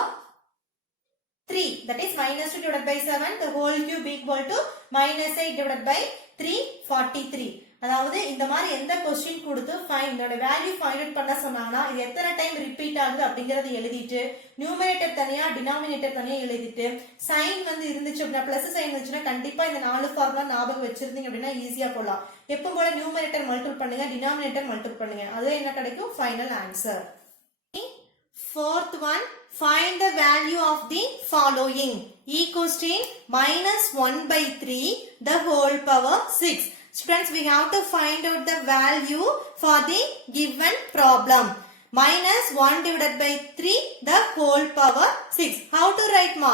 3. That is minus 2 divided by 7 the whole cube equal to minus 8 divided by 343. அதாவது இந்த மாதிரி எந்த क्वेश्चन கொடுத்து இதோட value find out பண்ண சொன்னாங்கன்னா இது எத்தனை டைம் ரிப்பீட் ஆகுது அப்படிங்கறத எழுதிட்டு நியூமரேட்டர் தனியா டினாமினேட்டர் தனியா எழுதிட்டு சைன் வந்து இருந்துச்சு அப்படினா பிளஸ் சைன் இருந்துச்சுனா கண்டிப்பா இந்த நாலு ஃபார்முலா ஞாபகம் வச்சிருந்தீங்க அப்படினா ஈஸியா போலாம். எப்பவும் போல நியூமரேட்டர் மல்டிபிள் பண்ணுங்க, டினாமினேட்டர் மல்டிபிள் பண்ணுங்க. அது என்ன கிடைக்கும்? Final answer. Fourth one, find the value of the following. E question minus 1 by 3 the whole power 6. Students, we have to find out the value for the given problem. Minus 1 divided by 3 the whole power 6. How to write ma?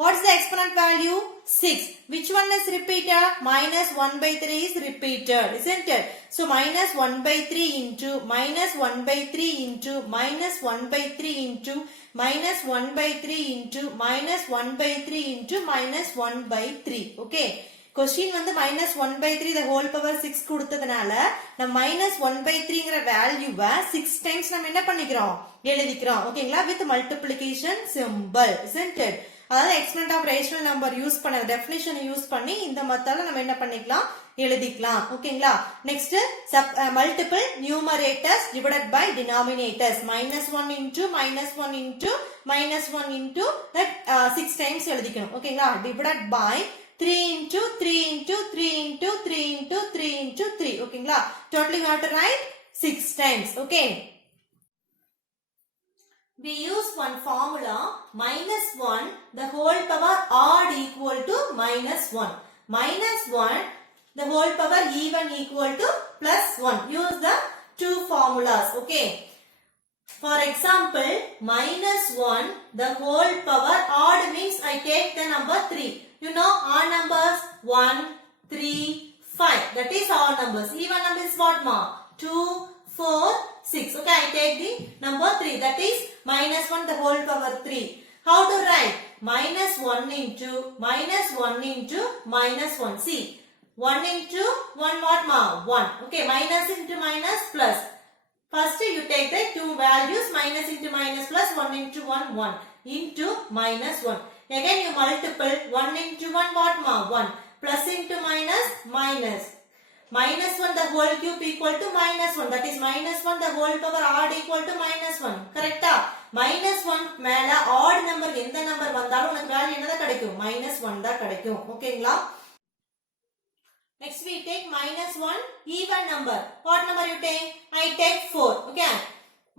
What's the exponent value? 6. Which one is repeated? Minus 1 by 3 is repeated, isn't it? So minus 1 by 3 into minus 1 by 3 into minus 1 by 3 into minus 1 by 3 into minus 1 by 3 into minus 1 by 3. Okay. Question வந்து minus 1 by 3 the whole power 6 கொடுத்ததுனால நம்ம minus 1 by 3 ங்கிற வேல்யூவை 6 times நம்ம என்ன பண்ணிக்கிறோம்? எழுதிக்கிறோம். ஓகேங்களா? With multiplication symbol, isn't it? அதாவது exponent of rational number use பண்ண definition யூஸ் பண்ணி இந்த மெத்தட்ல நம்ம என்ன பண்ணிக்கலாம்? எழுதிக்கலாம். ஓகேங்களா? Next multiple numerators divided by denominators. Minus 1 into minus 1 into minus 1 into that 6 times எழுதிக்கணும். ஓகேங்களா? Divided by 3 into 3 into 3 into 3 into 3 into 3. ஓகேங்களா? Totally we have to write 6 times. Okay. We use one formula minus 1 the whole power odd equal to minus 1. Minus 1 the whole power even equal to plus 1. Use the two formulas. Okay. For example, minus 1 the whole power odd means I take the number 3. You know odd numbers 1, 3, 5. That is odd numbers. Even number is what ma? 2, 4, 6. Okay, I take the number 3. That is minus 1 the whole power 3. How to write? Minus 1 into minus 1 into minus 1. See, 1 into 1 what ma? 1. Okay, minus into minus plus. First you take the two values minus into minus plus 1 into 1 1 into minus 1. Again you multiple 1 into 1 what ma? 1. Plus into minus minus. Minus 1 the whole cube equal to minus 1. That is minus 1 the whole power odd equal to minus 1. Correct? Minus 1 மேல odd number எந்த number வந்தாலும் உனக்கு வேல்யூ என்னதான் கிடைக்கும்? Minus 1 தான் கிடைக்கும். ஓகேங்களா? Next we take minus 1 even number. What number you take? I take 4. Okay.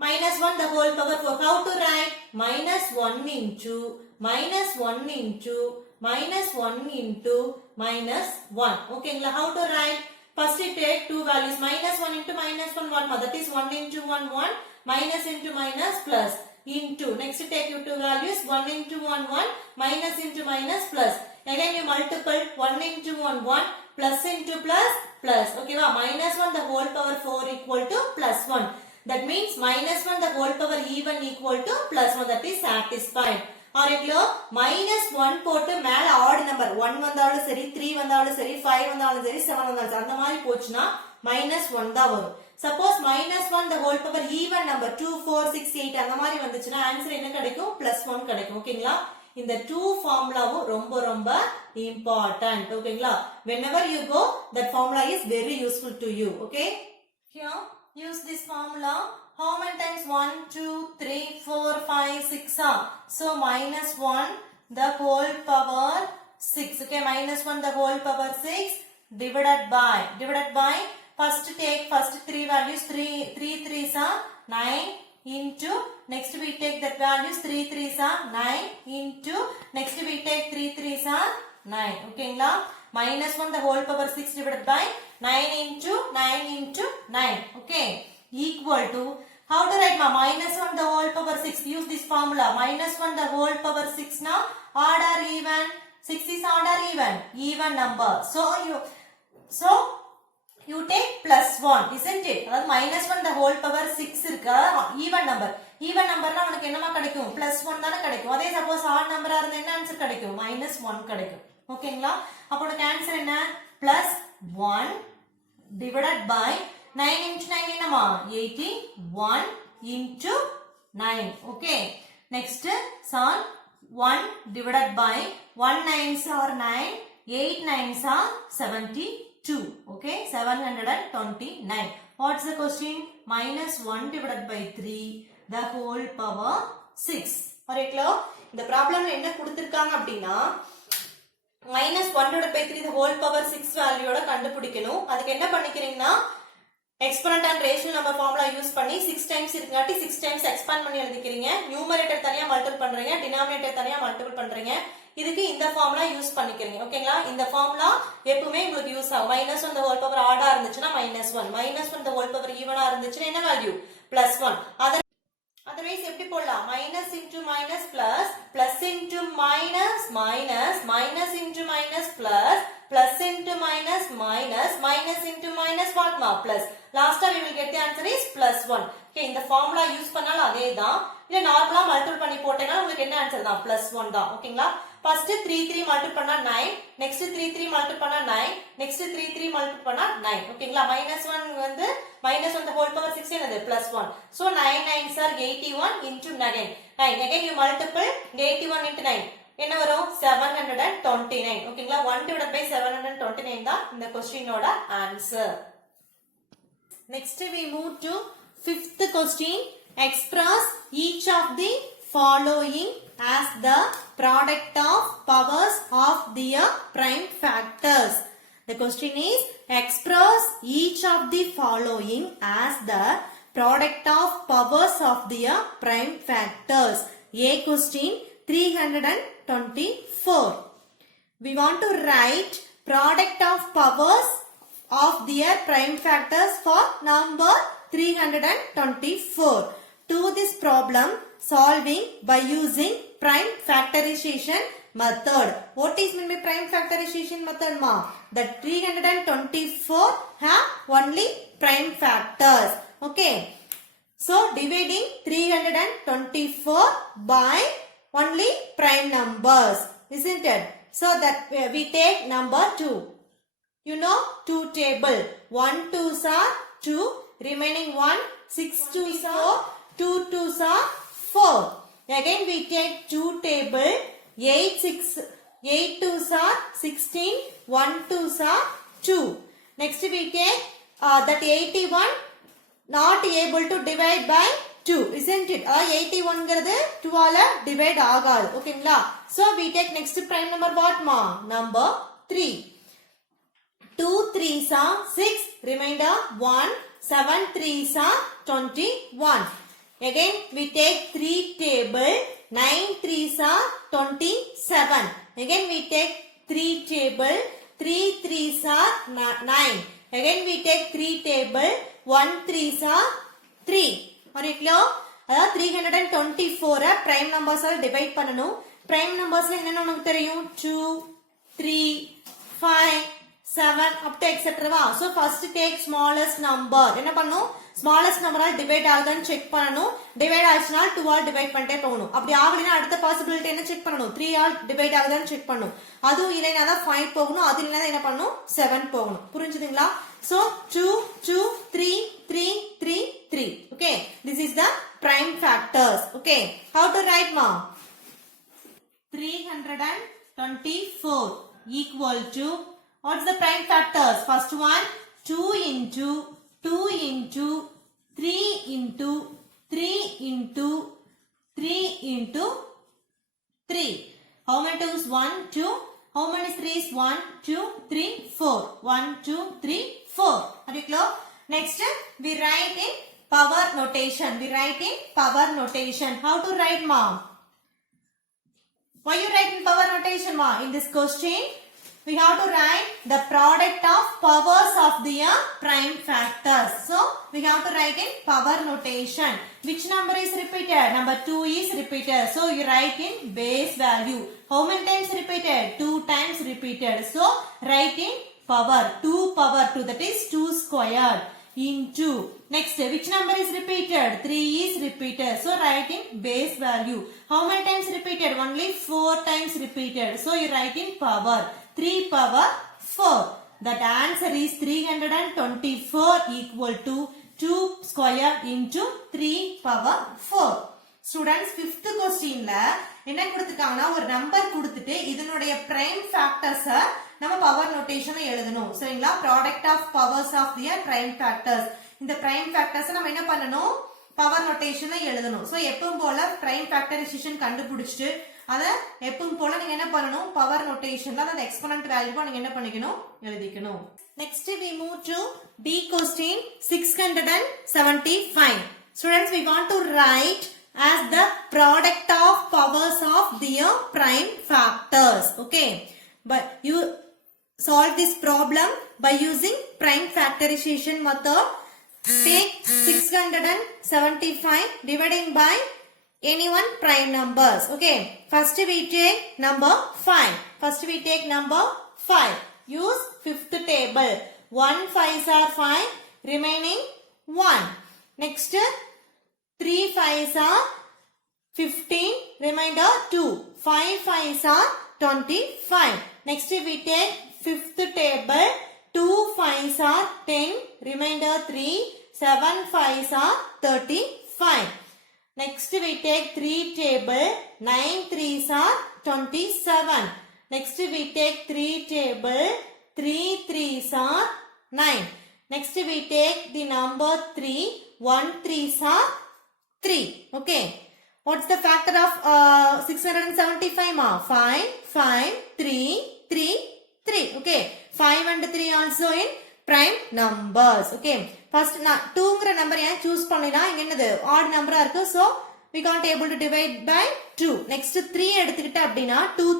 Minus 1 the whole power 4. How to write? Minus 1 into minus 1 into minus 1 into minus 1. Okay. How to write? First you take two values. Minus 1 into minus 1 what? That is 1 into 1 1. Minus into minus plus into. Next you take your two values. 1 into 1 1. Minus into minus plus. Again you multiple 1 into 1 1. Plus into plus plus. Okay, minus 1 the whole power 4 equal to plus 1. That means minus 1 the whole power even equal to plus 1. That is satisfied. Alright, minus 1 போட்டு மேல odd number 1 வந்தாலும் சரி 3 வந்தாலும் சரி 5 வந்தாலும் சரி 7 வந்தாலும் சரி அந்த மாதிரி போச்சுன்னா minus 1 தான் வரும். Suppose minus 1 the whole power even number 2, 4, 6, 8 அந்த மாதிரி வந்துச்சுன்னா ஆன்சர் என்ன கிடைக்கும்? plus 1 கிடைக்கும். ஓகேங்களா? இந்த two formulaவும் ரொம்ப ரொம்ப important. ஓகேங்களா? Whenever you go, that formula is very useful to you. Okay? Here, use this formula. How many times? 1, 2, 3, 4, 5, 6 are. So, minus 1 the whole power 6. Okay, minus 1 the whole power 6 divided by, first take first 3 values, 3 3s are 9 into, next we take that values 3 3s are 9 into, next we take 3 3s are 9. Okay, minus 1 the whole power 6 divided by 9 into 9. Okay, equal to, how to write minus 1 the whole power 6? Use this formula. Minus 1 the whole power 6 now odd or even? 6 is odd or even? Even number. So you take plus 1, isn't it? Minus 1 the whole power 6 irukka even number. Even number na unakku enna kadaikum? Plus 1 தான கிடைக்கும். அதே suppose odd number ஆ இருந்தா என்ன ஆன்சர் கிடைக்கும்? minus 1 கிடைக்கும். ஓகேங்களா? அப்போ உங்களுக்கு ஆன்சர் என்ன? plus 1 divided by 9 into 9 என்னமா? 81 into 9. Okay. Next son 1 divided by 1 9s are 9, 8 9s are 72. Okay, 729. What's the question? Minus 1 divided by 3 the whole power 6. Alright, இந்த ப்ராப்ளம்ல என்ன கொடுத்திருக்காங்க அப்படின்னா minus 1 divided by 3 the whole power 6 வேல்யூவோட கண்டுபிடிக்கணும். அதுக்கு என்ன பண்ணிக்கிறீங்கன்னா exponent and rational number formula use பண்ணி 6 times இருக்குங்காட்டி 6 times expand பண்ணி எழுதிக்கிறீங்க. numerator தனியா மல்டிபிள் பண்றீங்க, denominator தனியா மல்டிபிள் பண்றீங்க. இதுக்கு இந்த ஃபார்முலா யூஸ் பண்ணிக்கிறீங்க. ஓகேங்களா? இந்த ஃபார்முலா எப்பவுமே உங்களுக்கு யூஸ் ஆகும். minus 1 the whole power odd ஆ இருந்துச்சுன்னா minus 1, minus 1 the whole power even ஆ இருந்துச்சுன்னா என்ன வேல்யூ? plus 1. Otherwise எப்படி போடலாம்? minus into minus plus, plus into minus minus, minus into minus plus, plus into minus minus, minus into minus what ma? Plus. Last we will get the answer is plus 1. Okay, இந்த formula use பண்ணாலும் அதே தான். இல்ல நார்மலா மல்டிபிள் பண்ணி போட்டேன்னா உங்களுக்கு என்ன ஆன்சர் தான்? plus 1 தான். ஓகேங்களா? First 3 3 multiply பண்ணா 9, next 3 3 multiply பண்ணா 9, next 3 3 multiply பண்ணா 9. ஓகேங்களா? minus 1 வந்து minus 1 the whole power 6 என்னது? plus 1. So 9 9s are 81 into 9. Again you multiply 81 into 9. என்ன வரும்? 729. ஓகேங்களா? 1 divided by 729 தான் இந்த கொஸ்டினோட answer. Next we move to fifth question. Express each of the following as the product of powers of their prime factors. The question is express each of the following as the product of powers of their prime factors. A question 324. We want to write product of powers of their prime factors for number 324. To this problem, solving by using prime factorization method. What is meant by prime factorization method ma? The 324 have only prime factors. Okay. So dividing 324 by only prime numbers, isn't it? So that we take number 2. You know 2 table. 1 2s are 2, remaining 1, 6 2s are 2 2s are 4. Again we take 2 table. 8 2s are 16, 1 2s are 2. Next we take that 81 not able to divide by 2, isn't it? 81 ங்கிறது 2 ஆல divide ஆகாது. ஓகேங்களா? So we take next prime number what ma? Number 3. 2 3s are 6, remainder 1, 7 3s are 21. Again we take 3 table, 9 3s are 27. Again we take 3 table, 3 3s are 9. Again we take 3 table, 1 3s are 3. Are you clear? அதாவது 324 prime numbers divide பண்ணனும். Prime numbers என்னன்னு உங்களுக்கு தெரியும்? 2, 3, 5, 7 up to etc. So first take smallest number. என்ன பண்ணனும்? smallest number divide ஆகுதான்னு செக் பண்ணனும். divide ஆச்சுனா 2 ஆல் டிவைட் பண்ணிட்டே போகணும். அப்படி ஆகலைனா அடுத்த பாசிபிலிட்டி என்ன செக் பண்ணனும்? 3 ஆல் டிவைட் ஆகுதான்னு செக் பண்ணனும். அதுவும் இல்லைனா தான் 5 போகணும். அது இல்லைனா என்ன பண்ணனும்? 7 போகணும். புரிஞ்சுதுங்களா? So 2 2 3 3 3 3. Okay, this is the prime factors. Okay, how to write ma? 324 equal to, what's the prime factors? First one 2 into 2 into 3 into 3 into 3 into 3. How many 2's? 1 2. How many 3's? 1 2 3 4. 1 2 3 4. Are you clear? Next we write in power notation. We write in power notation. How to write ma? Why you write in power notation ma? In this question we have to write the product of powers of the prime factors. So we have to write in power notation. Which number is repeated? Number 2 is repeated. So you write in base value. How many times repeated? 2 times repeated. So write in power. 2 power 2, that is 2 squared into. Next, which number is repeated? 3 is repeated. So write in base value. How many times repeated? Only 4 times repeated. So you write in power. 3 power 4. That answer is 324 equal to 2 square into 3 power 4. Students, fifth question la என்ன கொடுத்திருக்காங்கன்னா ஒரு நம்பர் கொடுத்துட்டு இதனுடைய prime factors நம்ம power notation எழுதணும். சரிங்களா? product of powers of the prime factors. இந்த prime factors நம்ம என்ன பண்ணனும்? power notation எழுதணும். சோ எப்பவும் போல prime factorization கண்டுபிடிச்சிட்டு அத எப்பவும் போல நீங்க என்ன பண்ணனும்? power notationல அந்த exponent value நீங்க என்ன பண்ணிக்கணும்? எழுதிக்கணும். Next we move to D question 675. Students, we want to write as the product of powers of their prime factors. Okay, but you solve this problem by using prime factorization method. Take 675 dividing by any one prime numbers. Okay, first we take number 5. First we take number 5. Use fifth table. 1 5s are 5, remaining 1. Next 3 5s are 15, remainder 2. 5 5s are 25. Next we take fifth table. 2 5s are 10, remainder 3. 7 5s are 35. Next we take 3 table. 9 3s are 27. Next we take 3 table. 3 3s are 9. Next we take the number 3. 1 3s are 3. Okay. What's the factor of 675 ma? 5, 5, 3, 3, 3. Okay. 5 and 3 also in prime numbers. Okay. First 2 ங்கிற நம்பர் ஏன் choose பண்ணினா இங்க என்னது odd number இருக்கு. So we can't able to divide by 2. Next 3 எடுத்துக்கிட்ட அப்படினா 2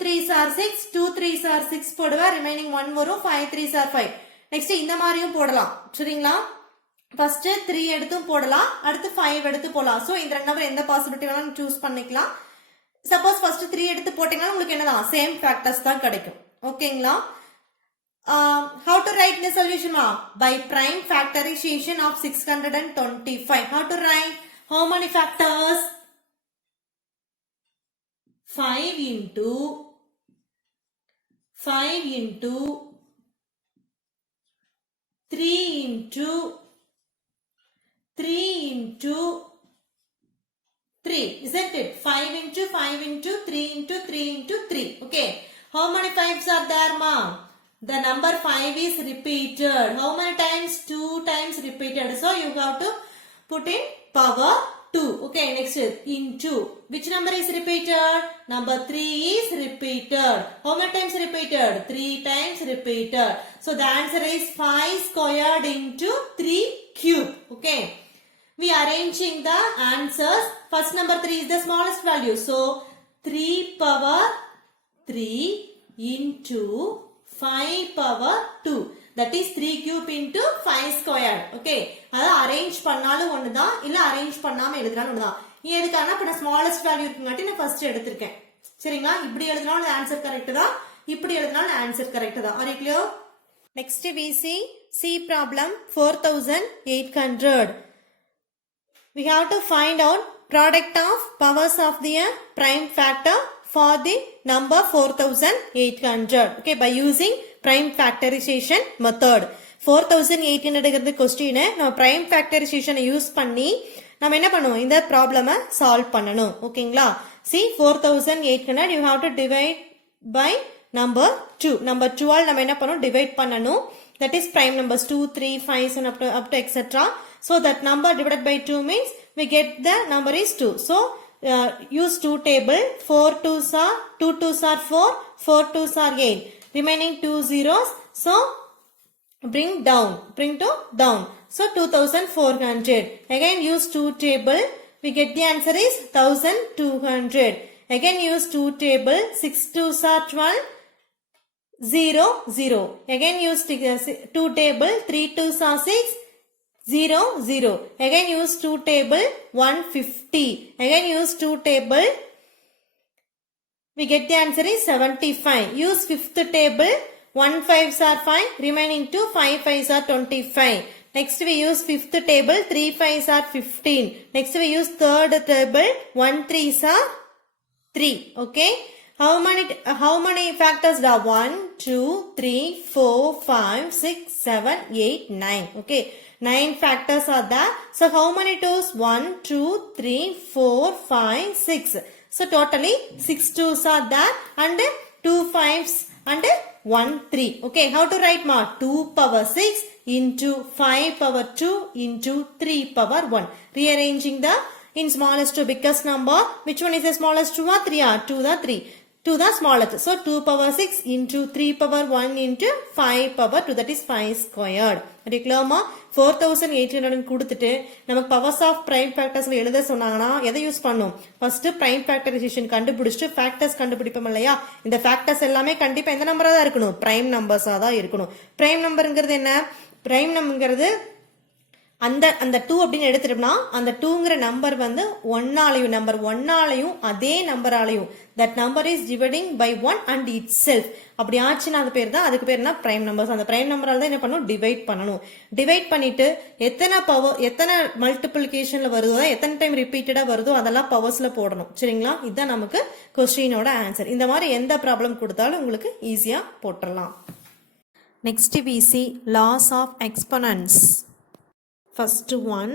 3s are 6, 2 3s are 6 போடுவா, remaining 1 வரும், 5 3s are 5. Next இந்த மாதிரியும் போடலாம். சரிங்களா? First 3 எடுத்தும் போடலாம், அடுத்து 5 எடுத்து போடலாம். So இந்த ரெண்டு நம்பர் எந்த பாசிபிலிட்டி வேணாலும் choose பண்ணிக்கலாம். Suppose first 3 எடுத்து போட்டீங்கன்னா உங்களுக்கு என்னதான் same factors தான் கிடைக்கும். ஓகேங்களா? How to write the solution ma? By prime factorization of 625. How to write? How many factors? 5 into 3 into 3 into 3. Isn't it? 5 into 5 into 3 into 3 into 3. Okay. How many 5s are there ma? The number 5 is repeated. How many times? 2 times repeated. So you have to put in power 2. Okay, next into. Which number is repeated? Number 3 is repeated. How many times repeated? 3 times repeated. So the answer is 5 squared into 3 cube. Okay. We are arranging the answers. First number 3 is the smallest value. So 3 power 3 into 5 power 2. That is 3 cube into 5 squared. Okay. அது அரேஞ்ச் பண்ணாலும் ஒண்ணுதான் இல்ல அரேஞ்ச் பண்ணாம எழுதினாலும் ஒண்ணுதான். ஏன் எதுக்கான இப்ப நான் ஸ்மாலஸ்ட் வேல்யூ இருக்குங்காட்டி நான் ஃபர்ஸ்ட் எடுத்திருக்கேன். சரிங்களா? இப்படி எழுதினாலும் ஆன்சர் கரெக்ட் தான். இப்படி எழுதினாலும் ஆன்சர் கரெக்ட் தான். Are you clear? Next we see problem 4800. We have to find out product of powers of the prime factor for the number 4800. Okay, by using prime factorization method. 4800 question நம்ம prime factorization use பண்ணி நம்ம என்ன பண்ணுவோம் இந்த ப்ராப்ளமை சால்வ் பண்ணணும். ஓகேங்களா? see 4800 you have to divide by number 2. number 2 ஆல் நம்ம என்ன பண்ணணும் டிவைட் பண்ணணும். that is prime numbers 2 3 5 7 up to etc. so that number divided by 2 means we get the number is 2. so use 2 table. 4 2s are 2 2s are 4, 4 2s are 8, remaining 2 zeros. so bring to down. so 2400. again use 2 table. we get the answer is 1200. again use 2 table. 6 2s are 12, 0 0. again use 2 table. 3 2s are 6, 0 0. again use 2 table. 150. again use 2 table. we get the answer is 75. use 5th table. 1 5s are 5, remaining 2 5 5s are 25. next we use 5th table. 3 5s are 15. next we use 3rd table. 1 3s are 3. okay, how many factors are 1 2 3 4 5 6 7 8 9. okay, 9 factors are there. so how many 2s? 1 2 3 4 5 6. so totally 6 2s are there and 2 5s and 1 3. okay, how to write ma? 2 power 6 into 5 power 2 into 3 power 1. rearranging the in smallest to biggest number. which one is the smallest? 2 or 3 or 2 the 3 to the smallest. so 2 power 6 into 3 power 1 into 5 power 2, that is 5 squared. அது கிளியர்மா? 4800 கொடுத்துட்டு நமக்கு powers of prime ஃபேக்டர்ஸ்ல எழுத சொன்னாங்கன்னா எதை யூஸ் பண்ணும்? First prime factorisation கண்டுபிடிச்சிட்டு ஃபேக்டர்ஸ் கண்டுபிடிப்போம் இல்லையா? இந்த ஃபேக்டர்ஸ் எல்லாமே கண்டிப்பா எந்த நம்பரா தான் இருக்கணும்? பிரைம் நம்பர்ஸா தான் இருக்கணும். பிரைம் நம்பர்ங்கிறது என்ன? பிரைம் நம்பர்ங்கிறது அந்த 2 அப்படின்னு எடுத்துட்டோம்னா அந்த 2ங்கிற நம்பர் வந்து 1ஆலையும் நம்பர் 1ஆலையும் அதே நம்பராலையும் that number is dividing by 1 and it self ஆச்சுன்னா அது பேர் தான் அதுக்கு பேர் என்ன பிரைம் நம்பர்ஸ். அந்த பிரைம் நம்பரால தான் என்ன பண்ணணும்? டிவைட் பண்ணணும். டிவைட் பண்ணிட்டு எத்தனை மல்டிபிளிகேஷன்ல வருதோ எத்தனை டைம் ரிப்பீட்டடா வருதோ அதெல்லாம் பவர்ஸ்ல போடணும். சரிங்களா? இதுதான் நமக்கு கொஸ்டினோட ஆன்சர். இந்த மாதிரி எந்த ப்ராப்ளம் கொடுத்தாலும் உங்களுக்கு ஈஸியா போட்டுடலாம். Next we see laws of exponents. First one,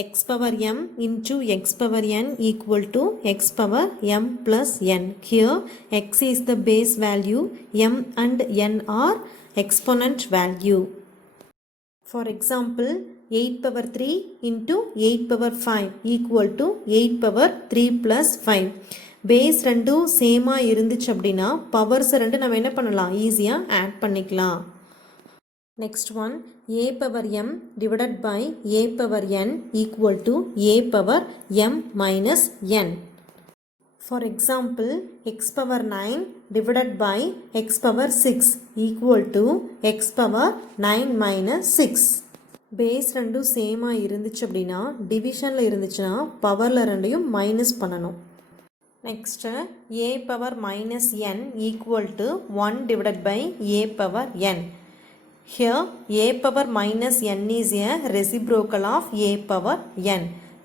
x power m into x power n equal to x power m plus n. Here x is the base value, m and n are exponent value. For example, 8 power 3 into 8 power 5 equal to 8 power 3 plus 5. பேஸ் ரெண்டும் சேமா இருந்துச்சு அப்படின்னா பவர்ஸ் ரெண்டு நம்ம என்ன பண்ணலாம்? ஈஸியா ஆட் பண்ணிக்கலாம். Next one, a power m divided by a power n equal to a power m minus n. For example, x power 9 divided by x power 6 equal to x power 9 minus 6. பேஸ் ரெண்டும் சேமா இருந்துச்சு அப்படின்னா டிவிஷன்ல இருந்துச்சுன்னா பவர்ல ரெண்டையும் மைனஸ் பண்ணணும். Next, a power minus n equal to 1 divided by a power n. Here a power minus n is a reciprocal of a power n.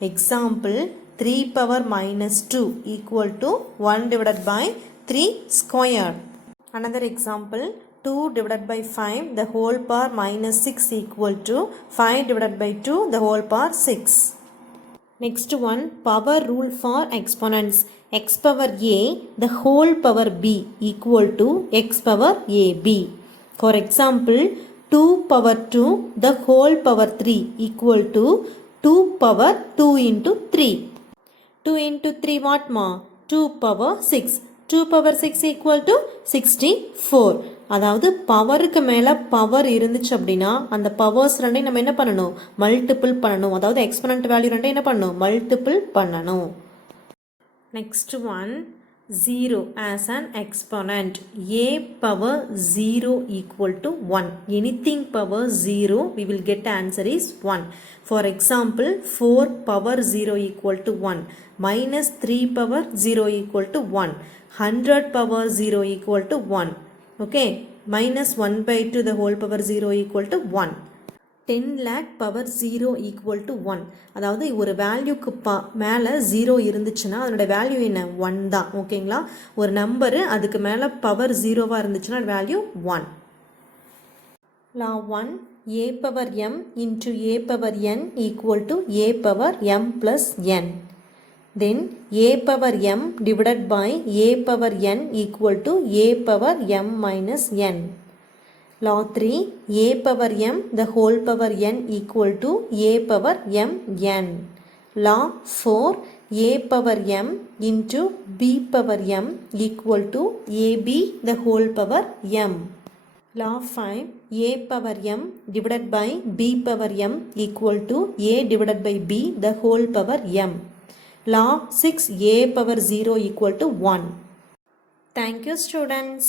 Example, 3 power minus 2 equal to 1 divided by 3 squared. Another example, 2 divided by 5 the whole power minus 6 equal to 5 divided by 2 the whole power 6. Next one, power rule for exponents. X power a the whole power b equal to x power ab. For example, 2 power 2 the whole power 3 equal to 2 power 2 into 3. 2 into 3 what ma? 2 power 6. 2 power 6 equal to 64. அதாவது பவருக்கு மேலே பவர் இருந்துச்சு அப்படின்னா அந்த பவர்ஸ் ரெண்டையும் நம்ம என்ன பண்ணணும், மல்டிபிள் பண்ணணும். அதாவது எக்ஸ்பனண்ட் வேல்யூ ரெண்டையும் என்ன பண்ணணும், மல்டிபிள் பண்ணணும். Next one, 0 as an exponent. A power 0 equal to 1. Anything power 0 we will get answer is 1. For example, 4 power 0 equal to 1. Minus 3 power 0 equal to 1. 100 power 0 equal to 1. Okay. Minus 1 by 2 the whole power 0 equal to 1. 10 lakh power 0 equal to 1. அதாவது ஒரு வேல்யூக்கு மேலே 0 இருந்துச்சுன்னா அதனோட வேல்யூ என்ன, 1 தான். ஓகேங்களா, ஒரு நம்பரு அதுக்கு மேலே பவர் 0வாக இருந்துச்சுன்னா வேல்யூ 1. Law 1, a power m into a power n equal to a power m plus n. Then a power m divided by a power n equal to a power m minus n. Law 3, a power m the whole power n equal to a power m n. Law 4, a power m into b power m equal to ab the whole power m. Law 5, a power m divided by b power m equal to a divided by b the whole power m. Law 6, a power 0 equal to 1. Thank you students.